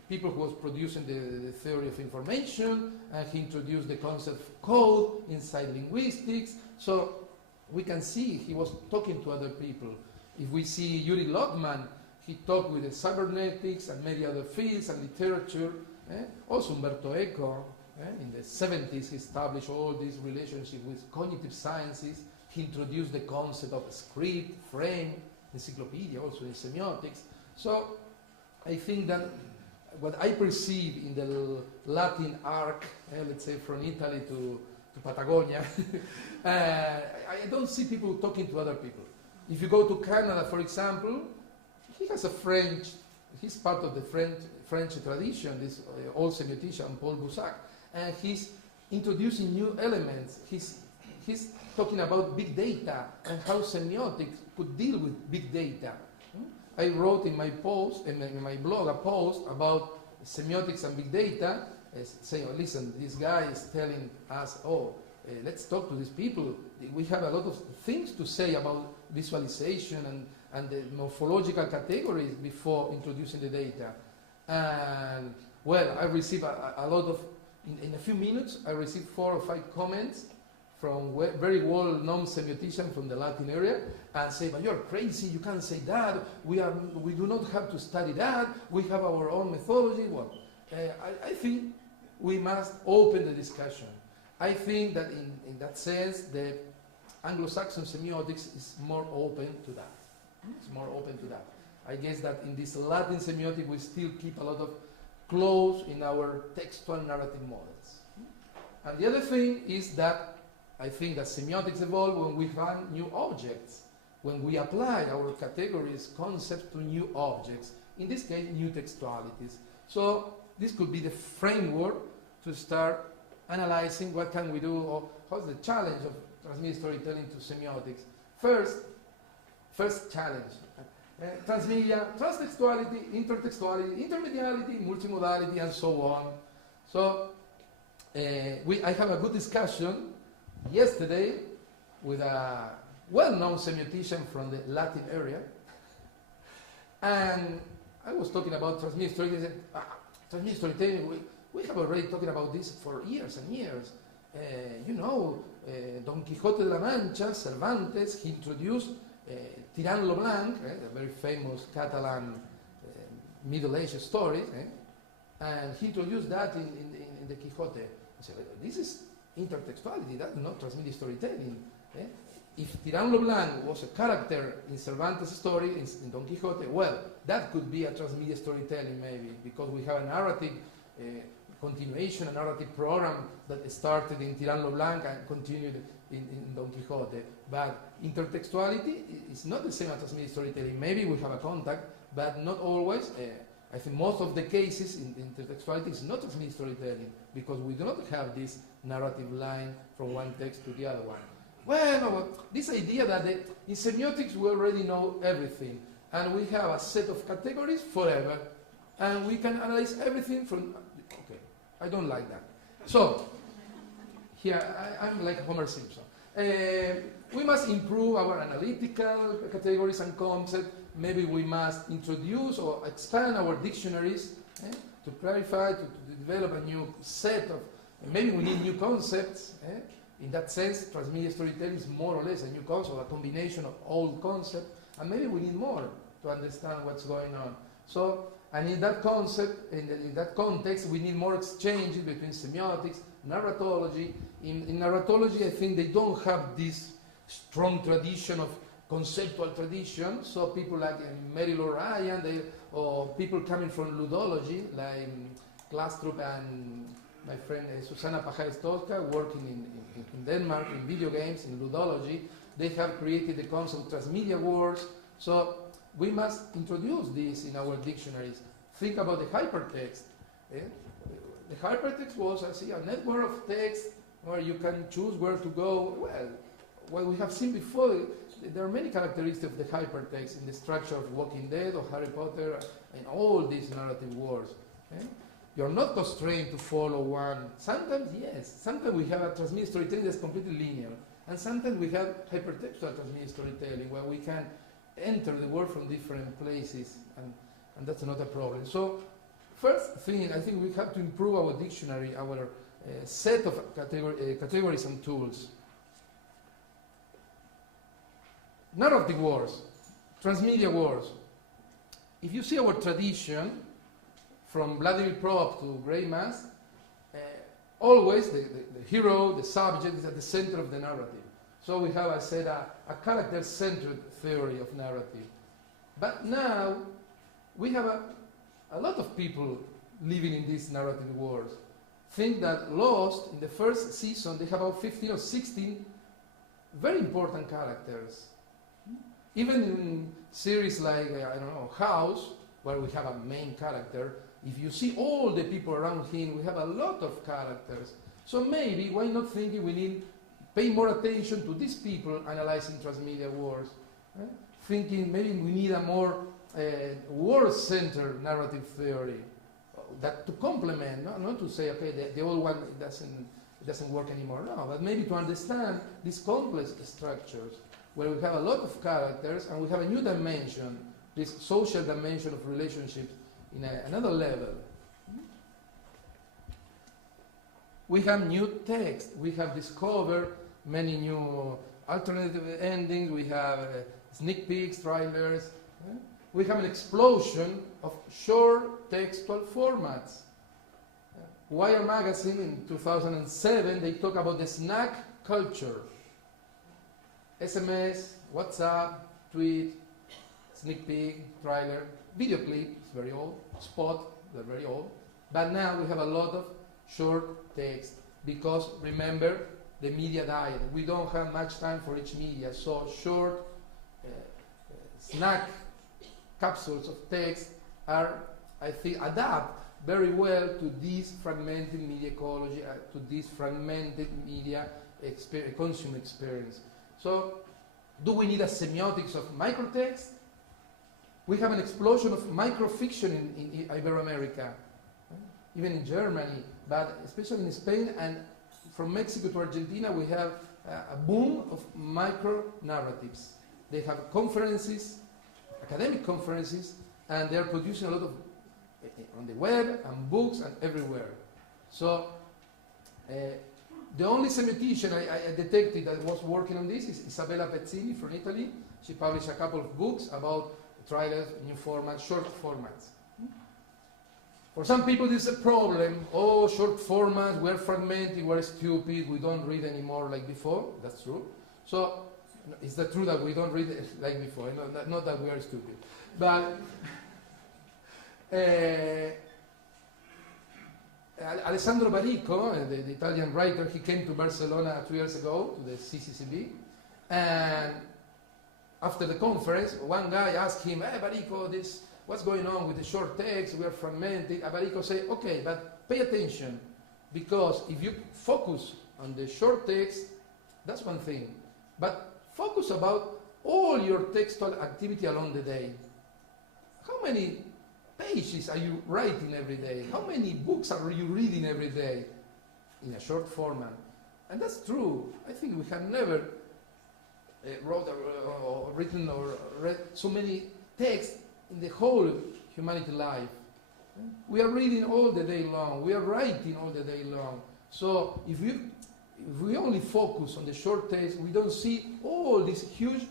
people who was producing the theory of information, and he introduced the concept of code inside linguistics. So we can see he was talking to other people. If we see Yuri Lotman, he talked with the cybernetics and many other fields and literature. Also Umberto Eco, in the 70s, he established all this relationship with cognitive sciences. He introduced the concept of script, frame, encyclopedia, also in semiotics. So I think that what I perceive in the Latin arc, let's say from Italy to Patagonia, I don't see people talking to other people. If you go to Canada, for example, he has he's part of the French tradition, this old semiotician, Paul Boussac, and he's introducing new elements. He's talking about big data and how semiotics could deal with big data. I wrote in my post, in my blog, a post about semiotics and big data, saying, oh, listen, this guy is telling us, let's talk to these people. We have a lot of things to say about visualization and the morphological categories before introducing the data. And, well, I receive a lot of in a few minutes, I received 4 or 5 comments from very well-known semioticians from the Latin area, and say, but you're crazy, you can't say that, we do not have to study that, we have our own methodology. Well, I think we must open the discussion. I think that in that sense, the Anglo-Saxon semiotics is more open to that. It's more open to that. I guess that in this Latin semiotic, we still keep a lot of clause in our textual narrative models. And the other thing is that I think that semiotics evolve when we find new objects, when we apply our categories, concepts to new objects, in this case, new textualities. So this could be the framework to start analyzing what can we do, or how's the challenge of transmedia storytelling to semiotics. First challenge, transmedia, transtextuality, intertextuality, intermediality, multimodality, and so on. So I have a good discussion yesterday with a well-known semiotician from the Latin area, and I was talking about transmedia storytelling. He said, transmedia storytelling, we have already talking about this for years and years. Don Quixote de la Mancha, Cervantes, he introduced Tirant lo Blanc, a very famous Catalan Middle Age story, and he introduced that in the Quixote. I said, this is intertextuality, that's not transmedia storytelling. If Tirant lo Blanc was a character in Cervantes' story, in Don Quixote, well, that could be a transmedia storytelling maybe, because we have a narrative continuation, a narrative program that started in Tirant lo Blanc and continued in Don Quixote. But intertextuality is not the same as transmedia storytelling. Maybe we have a contact, but not always. I think most of the cases in intertextuality is not transmedia storytelling, because we do not have this narrative line from one text to the other one. Well, no, this idea that in semiotics we already know everything, and we have a set of categories forever, and we can analyze everything from... Okay, I don't like that. So, here, I'm like Homer Simpson. We must improve our analytical categories and concepts. Maybe we must introduce or expand our dictionaries to clarify, to develop a new set of... Maybe we need new concepts. In that sense, transmedia storytelling is more or less a new concept, a combination of old concepts, and maybe we need more to understand what's going on. So, and in that concept, in that context, we need more exchanges between semiotics, narratology. In narratology, I think they don't have this strong tradition of conceptual tradition. So people like Mary Lou Ryan, or people coming from ludology, like Klastrup and my friend Susanna Pajares-Tosca, working in Denmark in video games, in ludology. They have created the concept of transmedia words. So we must introduce this in our dictionaries. Think about the hypertext. The hypertext was, I see, a network of text where you can choose where to go. Well, what we have seen before, there are many characteristics of the hypertext in the structure of Walking Dead or Harry Potter and all these narrative words. You're not constrained to follow one. Sometimes, yes. Sometimes we have a transmedia storytelling that's completely linear. And sometimes we have hypertextual transmedia storytelling where we can enter the world from different places, and that's not a problem. So, first thing, I think we have to improve our dictionary, our set of categories and tools. Narrative words, transmedia words. If you see our tradition, from Vladimir Propp to Gray Mass, always the hero, the subject is at the center of the narrative. So we have, I said, a character-centered theory of narrative. But now, we have a lot of people living in these narrative worlds. Think that Lost, in the first season, they have about 15 or 16 very important characters. Even in series like, I don't know, House, where we have a main character, if you see all the people around him, we have a lot of characters. So maybe, why not thinking we need pay more attention to these people analyzing transmedia words? Thinking maybe we need a more word-centered narrative theory that to complement, not to say, okay, the old one doesn't work anymore. No, but maybe to understand these complex structures where we have a lot of characters and we have a new dimension, this social dimension of relationships in another level. We have new text. We have discovered many new alternative endings. We have sneak peeks, trailers. We have an explosion of short textual formats. Wire magazine in 2007, they talk about the snack culture. SMS, WhatsApp, tweet, sneak peek, trailer, video clip, it's very old, spot, they're very old. But now we have a lot of short text because remember, the media died. We don't have much time for each media, so short snack capsules of text are, I think, adapt very well to this fragmented media ecology, to this fragmented media consumer experience. So, do we need a semiotics of microtext? We have an explosion of microfiction in Iberoamerica, even in Germany, but especially in Spain, and from Mexico to Argentina, we have a boom of micro-narratives. They have conferences, academic conferences, and they are producing a lot of on the web and books and everywhere. So the only semiotician I detected that was working on this is Isabella Pezzini from Italy. She published a couple of books about trailers, new formats, short formats. For some people this is a problem. Oh, short formats, we're fragmented, we're stupid, we don't read anymore like before. That's true. So is that true that we don't read like before? Not that we are stupid. But Alessandro Barico, the Italian writer, he came to Barcelona 2 years ago to the CCCB, and after the conference, one guy asked him, "Hey, Barico, what's going on with the short text? We are fragmented." And Barico said, "Okay, but pay attention, because if you focus on the short text, that's one thing, but focus about all your textual activity along the day. How many pages are you writing every day? How many books are you reading every day in a short format?" And that's true. I think we have never written or read so many texts in the whole humanity life. We are reading all the day long. We are writing all the day long. So if we only focus on the short text, we don't see all this huge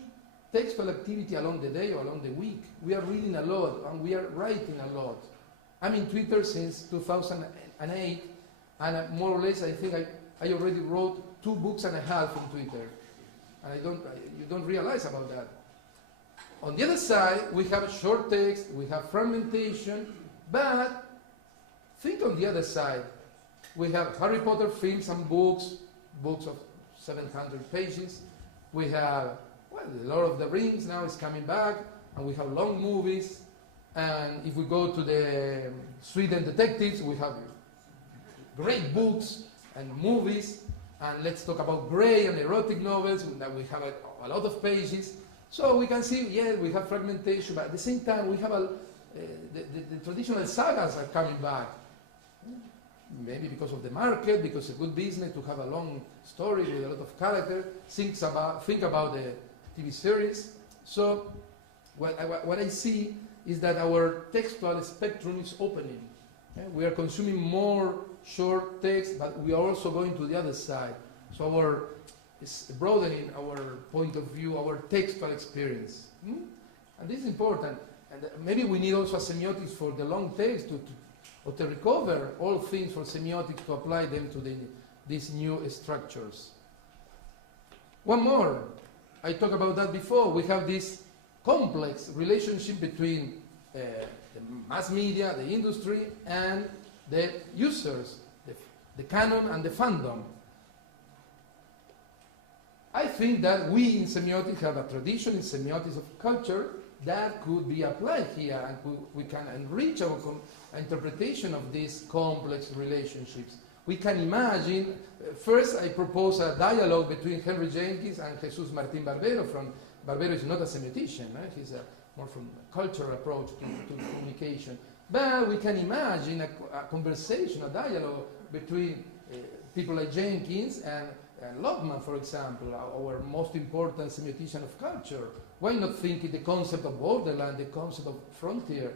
textual activity along the day or along the week. We are reading a lot and we are writing a lot. I'm in Twitter since 2008, and more or less I think I already wrote 2.5 books in Twitter. And you don't realize about that. On the other side, we have short text, we have fragmentation, but think on the other side. We have Harry Potter films and books of 700 pages. We have, well, The Lord of the Rings now is coming back, and we have long movies. And if we go to the Sweden detectives, we have great books and movies. And let's talk about grey and erotic novels, that we have a lot of pages. So we can see, yeah, we have fragmentation, but at the same time we have the traditional sagas are coming back. Maybe because of the market, because it's a good business to have a long story with a lot of character. Think about the TV series. So what I see is that our textual spectrum is opening. We are consuming more short text, but we are also going to the other side. So it's broadening our point of view, our textual experience. And this is important. And maybe we need also a semiotics for the long text to recover all things for semiotics, to apply them to these new structures. One more. I talked about that before. We have this complex relationship between the mass media, the industry, and the users, the canon and the fandom. I think that we in semiotics have a tradition in semiotics of culture that could be applied here, and we can enrich our interpretation of these complex relationships. We can imagine, first I propose a dialogue between Henry Jenkins and Jesus Martin Barbero. Barbero is not a semiotician, he's more from a cultural approach to communication. But we can imagine a conversation, a dialogue between people like Jenkins and Lockman, for example, our most important semiotician of culture. Why not think in the concept of borderland, the concept of frontier?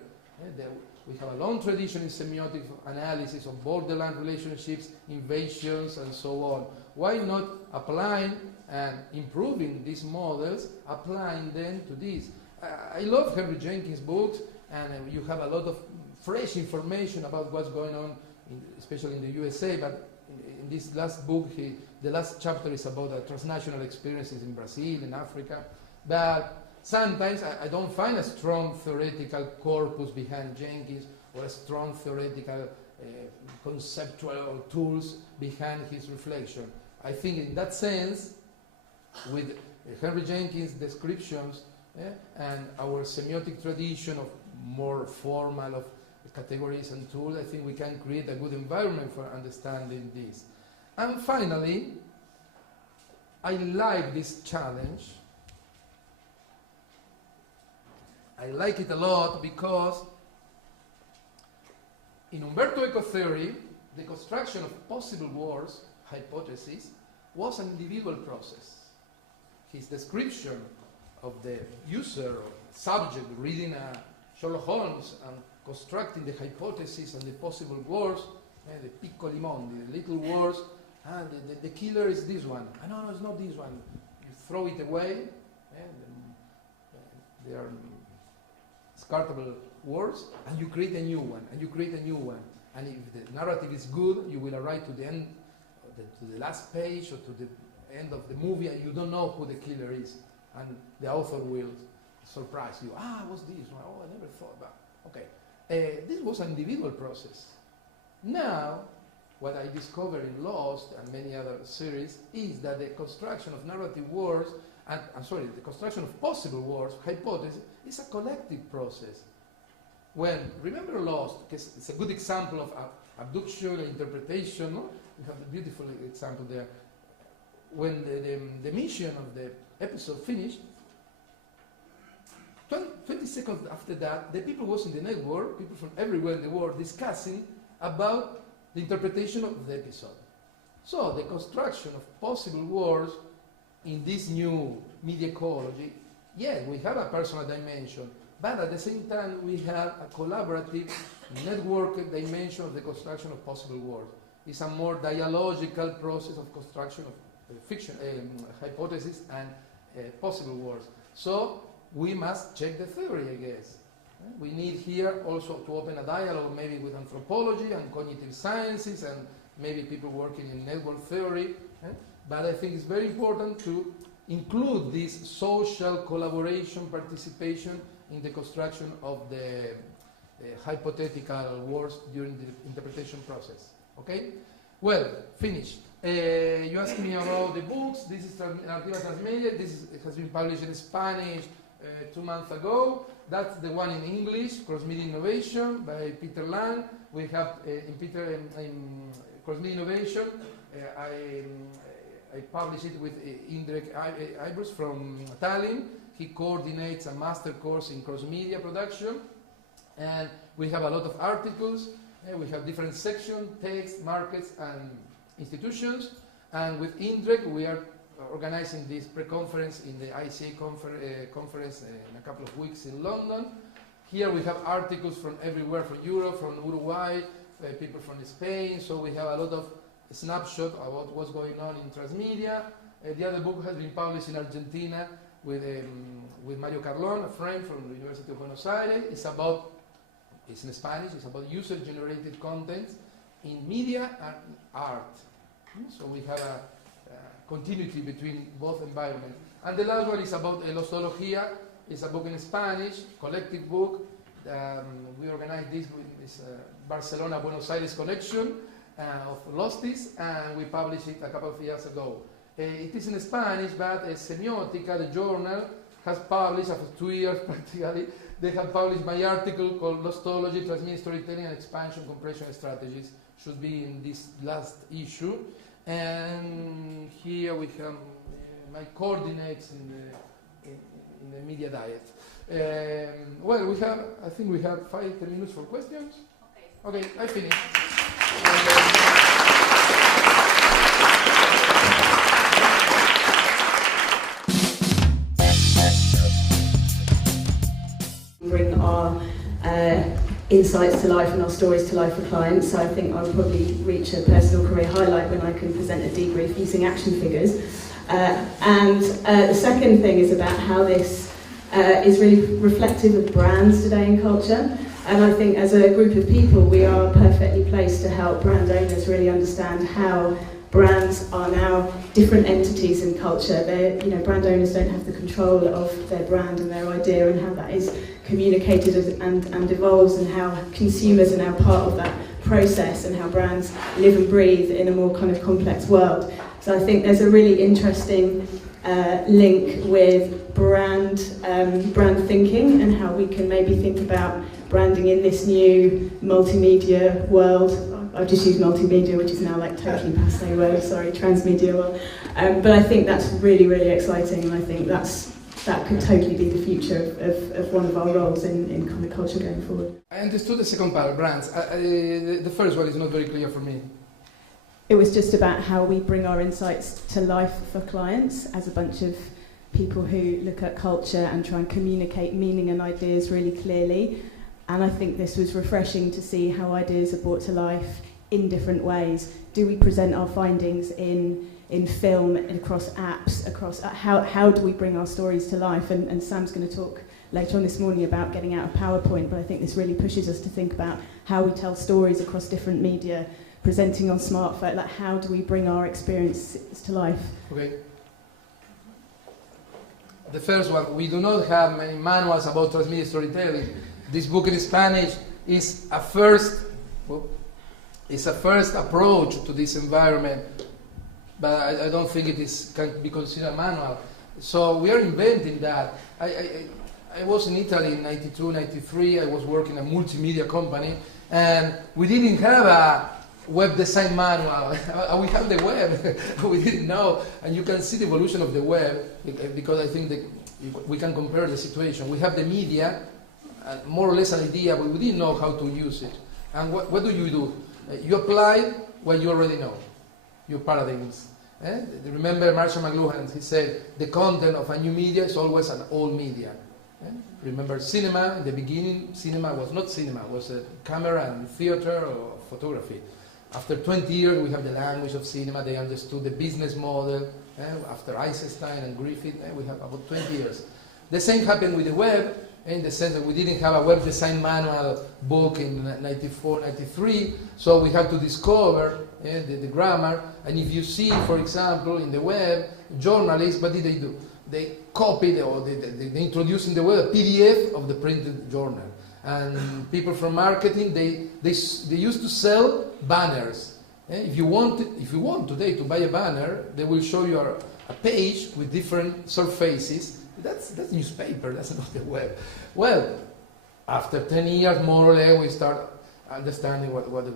We have a long tradition in semiotic analysis of borderland relationships, invasions, and so on. Why not applying and improving these models, applying them to this? I love Henry Jenkins' books, and you have a lot of fresh information about what's going on, especially in the USA, but in this last book, the last chapter is about transnational experiences in Brazil, in Africa. But sometimes I don't find a strong theoretical corpus behind Jenkins or a strong theoretical conceptual tools behind his reflection. I think in that sense, with Henry Jenkins' descriptions and our semiotic tradition of more formal of categories and tools, I think we can create a good environment for understanding this. And finally, I like this challenge. I like it a lot because in Umberto Eco's theory, the construction of possible worlds hypothesis was an individual process. His description of the user or subject reading Sherlock Holmes and constructing the hypothesis and the possible worlds, the piccoli mondi, the little worlds, and the killer is this one. No, it's not this one. You throw it away, they are descartable words, and you create a new one, and you create a new one. And if the narrative is good, you will arrive to the end, to the last page, or to the end of the movie, and you don't know who the killer is. And the author will surprise you. What's this one? Oh, I never thought about it. Okay. This was an individual process. Now, what I discovered in Lost and many other series is that the construction of narrative words, the construction of possible words, hypothesis, is a collective process. Remember Lost, because it's a good example of abduction and interpretation. No? We have a beautiful example there. When the mission of the episode finished, 20 seconds after that, the people was in the network, people from everywhere in the world, discussing about the interpretation of the episode. So the construction of possible words in this new media ecology, yes, we have a personal dimension, but at the same time we have a collaborative network dimension of the construction of possible words. It's a more dialogical process of construction of fiction, hypothesis and possible words. So we must check the theory, I guess. We need here also to open a dialogue maybe with anthropology and cognitive sciences and maybe people working in network theory. But I think it's very important to include this social collaboration, participation in the construction of the hypothetical words during the interpretation process. Okay? Well, finished. You asked me about the books. This is Narrativa Transmedia. It has been published in Spanish 2 months ago. That's the one in English, Cross-Media Innovation by Peter Lang. We have in Cross-Media Innovation, I published it with Indrek Ibers from Tallinn. He coordinates a master course in cross-media production. And we have a lot of articles. We have different sections, text, markets, and institutions. And with Indrek, we are organizing this pre-conference in the ICA conference in a couple of weeks in London. Here we have articles from everywhere, from Europe, from Uruguay, people from Spain. So we have a lot of snapshot about what's going on in Transmedia. The other book has been published in Argentina with Mario Carlón, a friend from the University of Buenos Aires. It's in Spanish. It's about user-generated content in media and art. So we have a continuity between both environments. And the last one is about Lostología. It's a book in Spanish, collective book. We organized this with this Barcelona, Buenos Aires connection of Lostis, and we published it a couple of years ago. It is in Spanish, but Semiotica, the journal, has published, after 2 years practically, they have published my article called Lostology, Transmedia Storytelling and Expansion Compression Strategies. Should be in this last issue. And here we have my coordinates in the media diet. Well, I think we have 5-10 minutes for questions. Okay, I finished. Bring our insights to life and our stories to life for clients. So I think I'll probably reach a personal career highlight when I can present a debrief using action figures. The second thing is about how this is really reflective of brands today in culture. And I think as a group of people, we are perfectly placed to help brand owners really understand how brands are now different entities in culture. Brand owners don't have the control of their brand and their idea, and how that is communicated and evolves, and how consumers are now part of that process, and how brands live and breathe in a more kind of complex world. So I think there's a really interesting link with brand thinking, and how we can maybe think about branding in this new multimedia world. I've just used multimedia, which is now like totally passé word, sorry, transmedia world. But I think that's really, really exciting, and I think that could totally be the future of one of our roles in kind of culture going forward. I understood the second part, brands. The first one is not very clear for me. It was just about how we bring our insights to life for clients as a bunch of people who look at culture and try and communicate meaning and ideas really clearly. And I think this was refreshing to see how ideas are brought to life in different ways. Do we present our findings in film, across apps, how do we bring our stories to life? And Sam's going to talk later on this morning about getting out of PowerPoint, but I think this really pushes us to think about how we tell stories across different media, presenting on smartphone, like how do we bring our experiences to life? Okay. The first one, we do not have many manuals about transmedia storytelling. This book in Spanish is a first approach to this environment, but I don't think can be considered a manual. So we are inventing that. I was in Italy in 92, 93. I was working in a multimedia company, and we didn't have a web design manual. We have the web. We didn't know, and you can see the evolution of the web, because I think that we can compare the situation. We have the media, more or less an idea, but we didn't know how to use it. And what do? You apply what you already know, your paradigms. Remember Marshall McLuhan, he said, the content of a new media is always an old media. Remember cinema, in the beginning, cinema was not cinema, it was a camera and theater or photography. After 20 years, we have the language of cinema, they understood the business model. After Eisenstein and Griffith, we have about 20 years. The same happened with the web, in the sense that we didn't have a web design manual book in 94, 93, so we had to discover the grammar. And if you see, for example, in the web, journalists, what did they do? They copied, or they introduced in the web a PDF of the printed journal. And people from marketing, they used to sell banners. If you want today to buy a banner, they will show you a page with different surfaces. That's newspaper, that's not the web. Well, after 10 years, more or less, we start understanding what the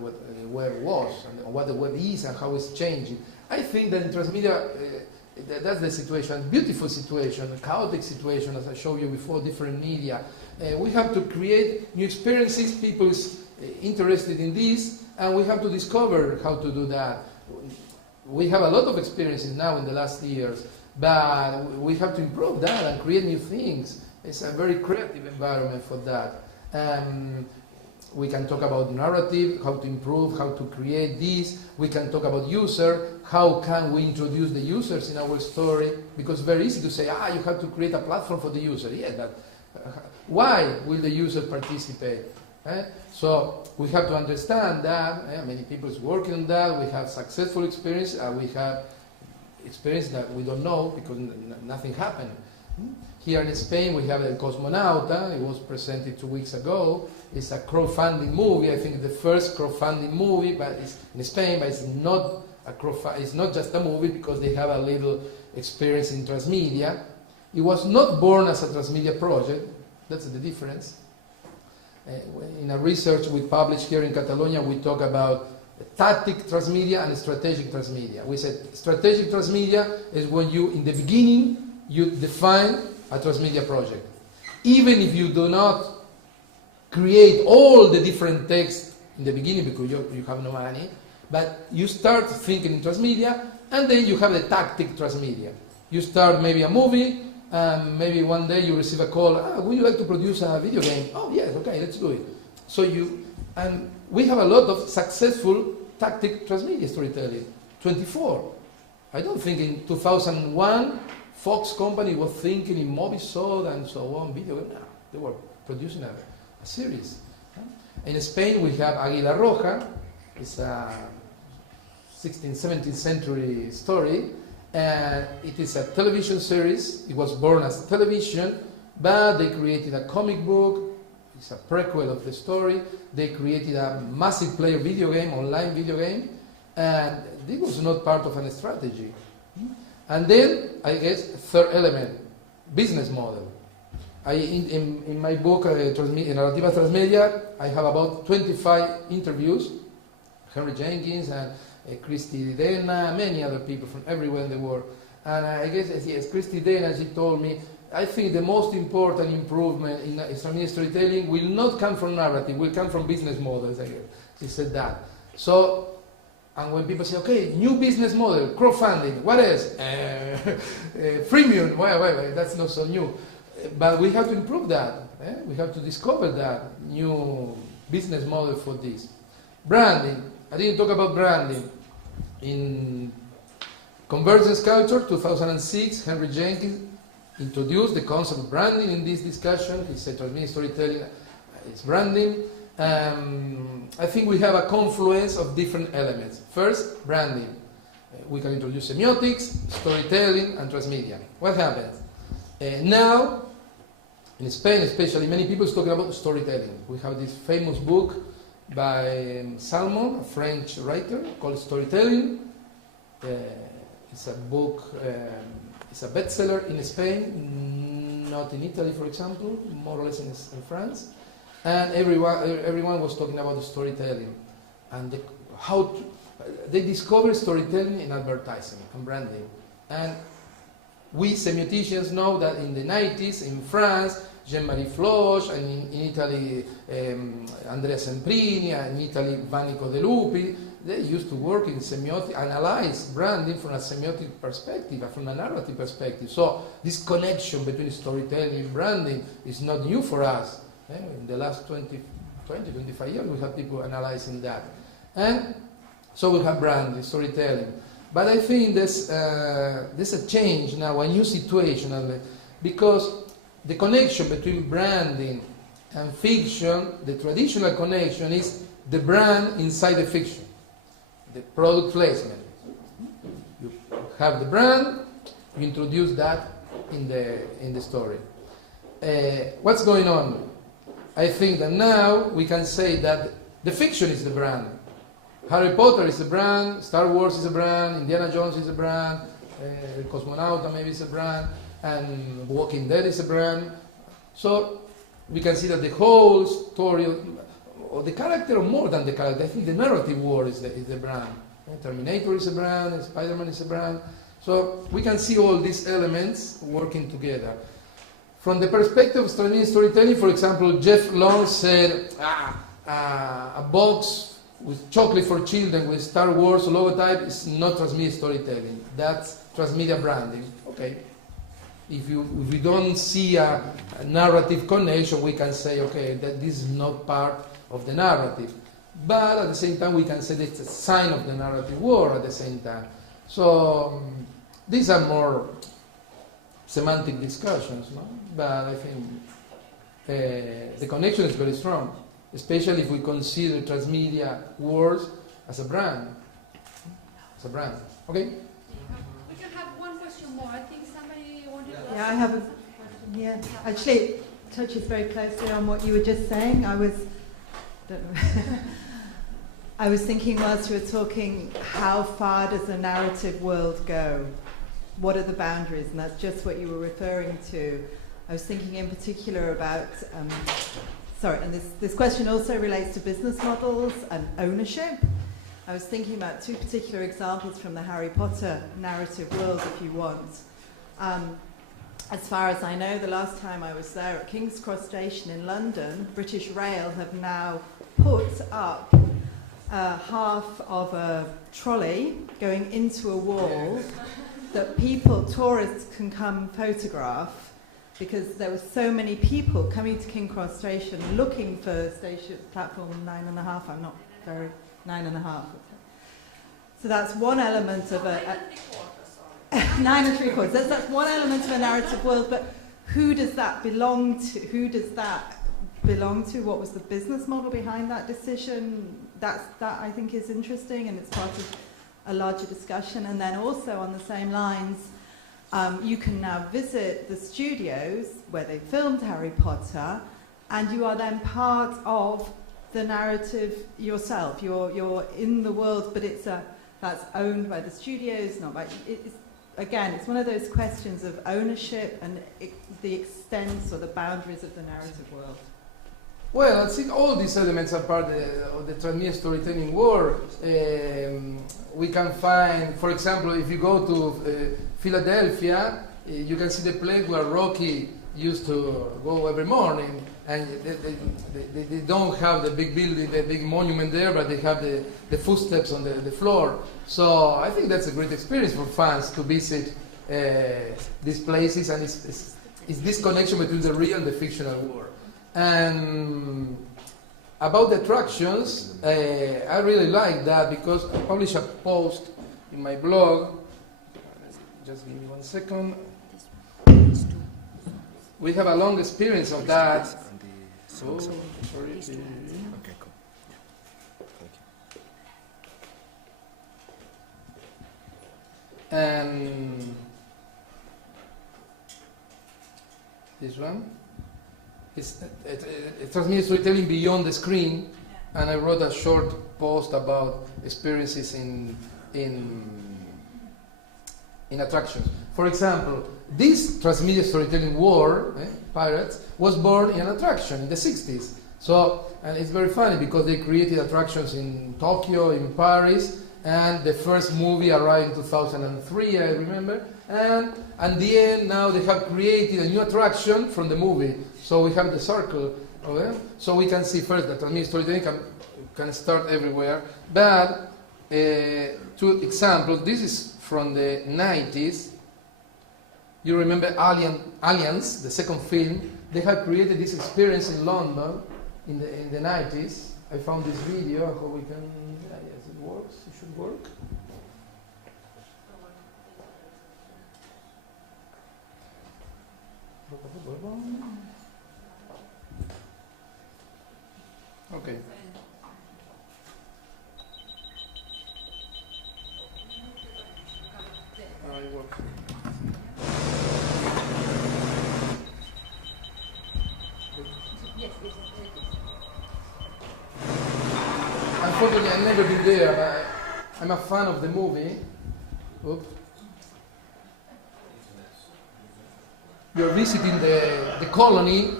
web was, and what the web is, and how it's changing. I think that in transmedia, that's the situation, beautiful situation, a chaotic situation, as I showed you before, different media. We have to create new experiences, people is interested in this, and we have to discover how to do that. We have a lot of experiences now in the last years, but we have to improve that and create new things. It's a very creative environment for that. We can talk about narrative, how to improve, how to create this. We can talk about user, how can we introduce the users in our story, because it's very easy to say, you have to create a platform for the user. Yeah, but why will the user participate? So we have to understand that. Many people is working on that. We have successful experience, we have experience that we don't know because nothing happened. Here in Spain, we have El Cosmonauta. It was presented 2 weeks ago. It's a crowdfunding movie. I think the first crowdfunding movie, but it's in Spain. But it's not it's not just a movie, because they have a little experience in transmedia. It was not born as a transmedia project. That's the difference. In a research we published here in Catalonia, we talk about tactic transmedia and strategic transmedia. We said strategic transmedia is when you, in the beginning, you define a transmedia project. Even if you do not create all the different texts in the beginning because you have no money, but you start thinking in transmedia, and then you have the tactic transmedia. You start maybe a movie, maybe one day you receive a call, would you like to produce a video game? Oh yes, okay, let's do it. And we have a lot of successful tactic transmedia storytelling. 24. I don't think in 2001 Fox company was thinking in Movisod and so on, video. No, they were producing a series. In Spain we have Águila Roja. It's a 16th, 17th century story. And it is a television series. It was born as television, but they created a comic book. It's a prequel of the story. They created a massive player video game, online video game, and this was not part of a strategy. And then, I guess, third element, business model. In my book, Narrativa Transmedia, I have about 25 interviews, Henry Jenkins and Christy Dena, many other people from everywhere in the world. And I guess, yes, Christy Dena, she told me, I think the most important improvement in Transmedia storytelling will not come from narrative, will come from business models, I guess. She said that. So, and when people say, okay, new business model, crowdfunding, what else? Freemium, wait, that's not so new. But we have to improve that. We have to discover that new business model for this. Branding. I didn't talk about branding. In Convergence Culture, 2006, Henry Jenkins introduced the concept of branding in this discussion. He said transmedia storytelling is branding. I think we have a confluence of different elements. First, branding. We can introduce semiotics, storytelling, and transmedia. What happens? Now, in Spain especially, many people are talking about storytelling. We have this famous book by Salmon, a French writer, called Storytelling. It's a book, it's a bestseller in Spain, not in Italy, for example, more or less in France. And everyone was talking about the storytelling and they discovered storytelling in advertising and branding. And we semioticians know that in the 90s in France, Jean-Marie Floch, and in Italy, Andrea Semprini, and in Italy, Vanico De Lupi, they used to work in semiotic, analyze branding from a semiotic perspective, from a narrative perspective. So this connection between storytelling and branding is not new for us. In the last 25 years, we have people analyzing that. And so we have branding, storytelling. But I think there's a change now, a new situation, because the connection between branding and fiction, the traditional connection is the brand inside the fiction, the product placement. You have the brand, you introduce that in the story. What's going on? I think that now we can say that the fiction is the brand. Harry Potter is a brand, Star Wars is a brand, Indiana Jones is a brand, Cosmonauta maybe is a brand, and Walking Dead is a brand. So we can see that the whole story, or the character, or more than the character, I think the narrative world is the brand. Terminator is a brand, Spider-Man is a brand. So we can see all these elements working together. From the perspective of storytelling, for example, Jeff Long said, a box with chocolate for children with Star Wars logotype is not transmedia storytelling. That's transmedia branding. Okay. If we don't see a narrative connection, we can say, okay, that this is not part of the narrative. But at the same time, we can say that it's a sign of the narrative war at the same time. So these are more semantic discussions, no? But I think the connection is very strong, especially if we consider transmedia words as a brand. As a brand. Okay? We can have one question more. I think somebody wanted to ask. Yeah, I have actually, it touches very closely on what you were just saying. I was thinking whilst you were talking, how far does the narrative world go? What are the boundaries? And that's just what you were referring to. I was thinking in particular about, and this question also relates to business models and ownership. I was thinking about two particular examples from the Harry Potter narrative world, if you want. As far as I know, the last time I was there at King's Cross Station in London, British Rail have now put up half of a trolley going into a wall that tourists can come photograph, because there were so many people coming to King Cross Station looking for station platform 9.5. I'm not very 9.5. So that's one element of a 9 3/4. That's one element of a narrative world, but who does that belong to? Who does that belong to? What was the business model behind that decision? That I think is interesting, and it's part of a larger discussion. And then also on the same lines, you can now visit the studios where they filmed Harry Potter, and you are then part of the narrative yourself. You're in the world, but that's owned by the studios, not by. It's one of those questions of ownership and the extent or the boundaries of the narrative world. Well, I think all these elements are part of the Transmedia storytelling world. We can find, for example, if you go to Philadelphia, you can see the place where Rocky used to go every morning, and they don't have the big building, the big monument there, but they have the footsteps on the floor. So I think that's a great experience for fans to visit these places, and it's this connection between the real and the fictional world. And about the attractions, I really like that because I published a post in my blog. Just give me 1 second. We have a long experience of that. Oh, sorry. Okay, cool. Thank you. And this one is Transmedia storytelling beyond the screen, and I wrote a short post about experiences in attractions. For example, this Transmedia storytelling world, Pirates, was born in an attraction in the 60s. So, and it's very funny because they created attractions in Tokyo, in Paris, and the first movie arrived in 2003, I remember. And at the end, now they have created a new attraction from the movie. So we have the circle of them. So we can see first that Transmedia storytelling can start everywhere. But two examples. This is from the 90s. You remember Aliens, the second film? They had created this experience in London in the 90s. I found this video. I hope we can. Yes, it works. It should work. Okay. It works. Unfortunately, I've never been there, but I'm a fan of the movie. Oops. You're visiting the colony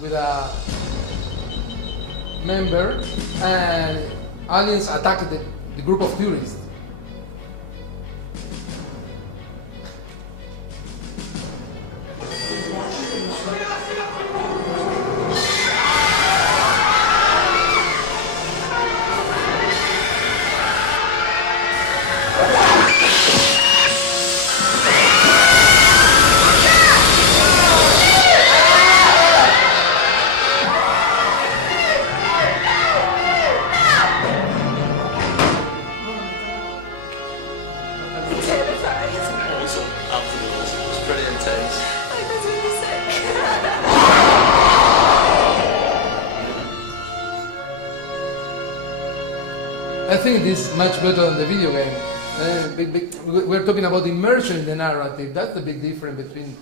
with a member, and aliens attack the group of tourists. I think this is much better than the video game. We're talking about immersion in the narrative. That's the big difference between.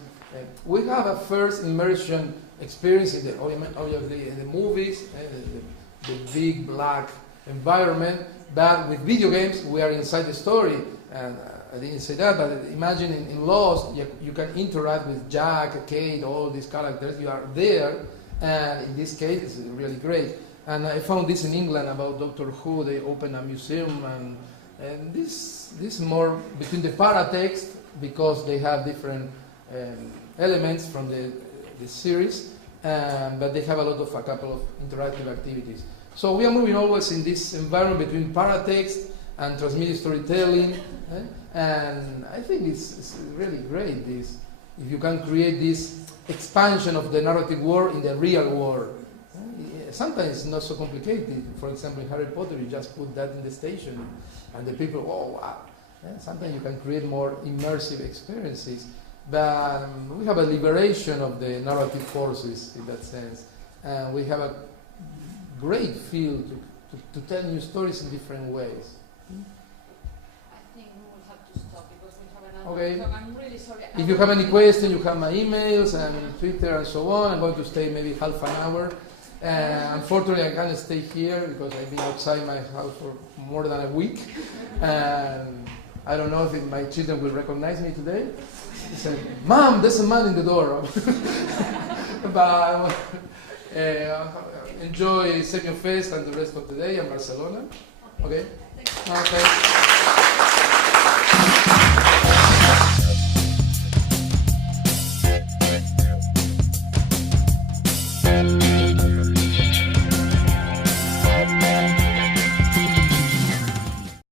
We have a first immersion experience in the movies, the big black environment. But with video games, we are inside the story. And I didn't say that, but imagine in Lost, you can interact with Jack, Kate, all these characters. You are there, and in this case, it's really great. And I found this in England about Doctor Who. They opened a museum, and this is more between the paratext because they have different elements from the series, but they have a couple of interactive activities. So we are moving always in this environment between paratext and transmedia storytelling, and I think it's really great. If you can create this expansion of the narrative world in the real world. Sometimes it's not so complicated. For example, in Harry Potter, you just put that in the station, and the people, oh wow. Sometimes you can create more immersive experiences. But we have a liberation of the narrative forces in that sense. And we have a great field to tell new stories in different ways. I think we will have to stop because we have another Okay. talk. I'm really sorry. If you have any questions, you have my emails and Twitter and so on. I'm going to stay maybe half an hour. Unfortunately, I can't stay here because I've been outside my house for more than a week. And I don't know if my children will recognize me today. They say, "Mom, there's a man in the door." But enjoy Semiofest and the rest of the day in Barcelona. Okay? Okay.